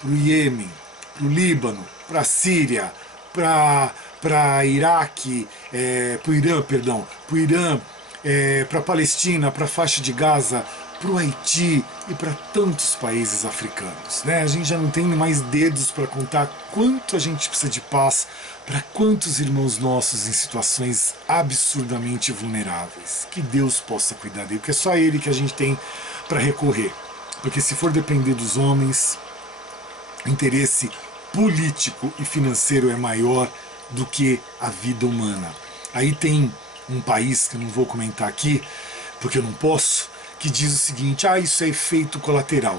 para o Iêmen, para o Líbano, para a Síria, para Iraque, para o Irã, perdão, para o Irã, para a Palestina, para a faixa de Gaza, para o Haiti e para tantos países africanos. Né? A gente já não tem mais dedos para contar quanto a gente precisa de paz para quantos irmãos nossos em situações absurdamente vulneráveis. Que Deus possa cuidar dele, porque é só Ele que a gente tem para recorrer. Porque se for depender dos homens, o interesse político e financeiro é maior do que a vida humana. Aí tem um país, que eu não vou comentar aqui, porque eu não posso, que diz o seguinte: isso é efeito colateral.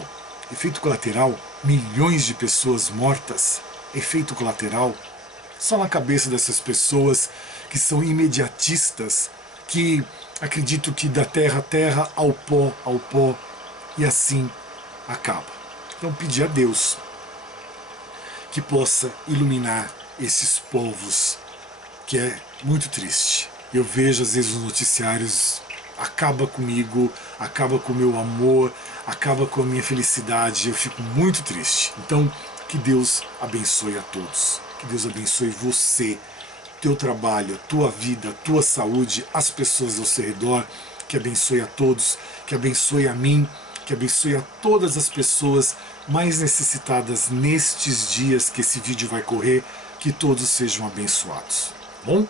Efeito colateral? Milhões de pessoas mortas? Efeito colateral? Só na cabeça dessas pessoas que são imediatistas, que acreditam que da terra, terra, ao pó, e assim acaba. Então pedir a Deus que possa iluminar esses povos, que é muito triste. Eu vejo às vezes os noticiários, acaba comigo, acaba com o meu amor, acaba com a minha felicidade, eu fico muito triste. Então que Deus abençoe a todos, que Deus abençoe você, teu trabalho, a tua vida, a tua saúde, as pessoas ao seu redor, que abençoe a todos, que abençoe a mim, que abençoe a todas as pessoas mais necessitadas nestes dias que esse vídeo vai correr, que todos sejam abençoados. Bom?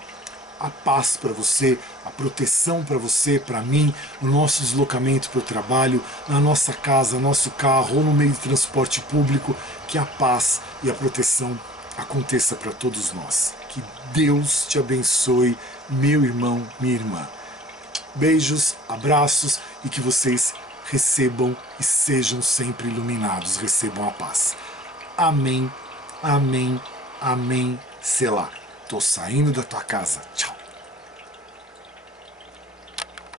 A paz para você, a proteção para você, para mim, no nosso deslocamento para o trabalho, na nossa casa, no nosso carro ou no meio de transporte público, que a paz e a proteção aconteça para todos nós. Que Deus te abençoe, meu irmão, minha irmã. Beijos, abraços e que vocês recebam e sejam sempre iluminados, recebam a paz. Amém, amém, amém, selá. Tô saindo da tua casa. Tchau.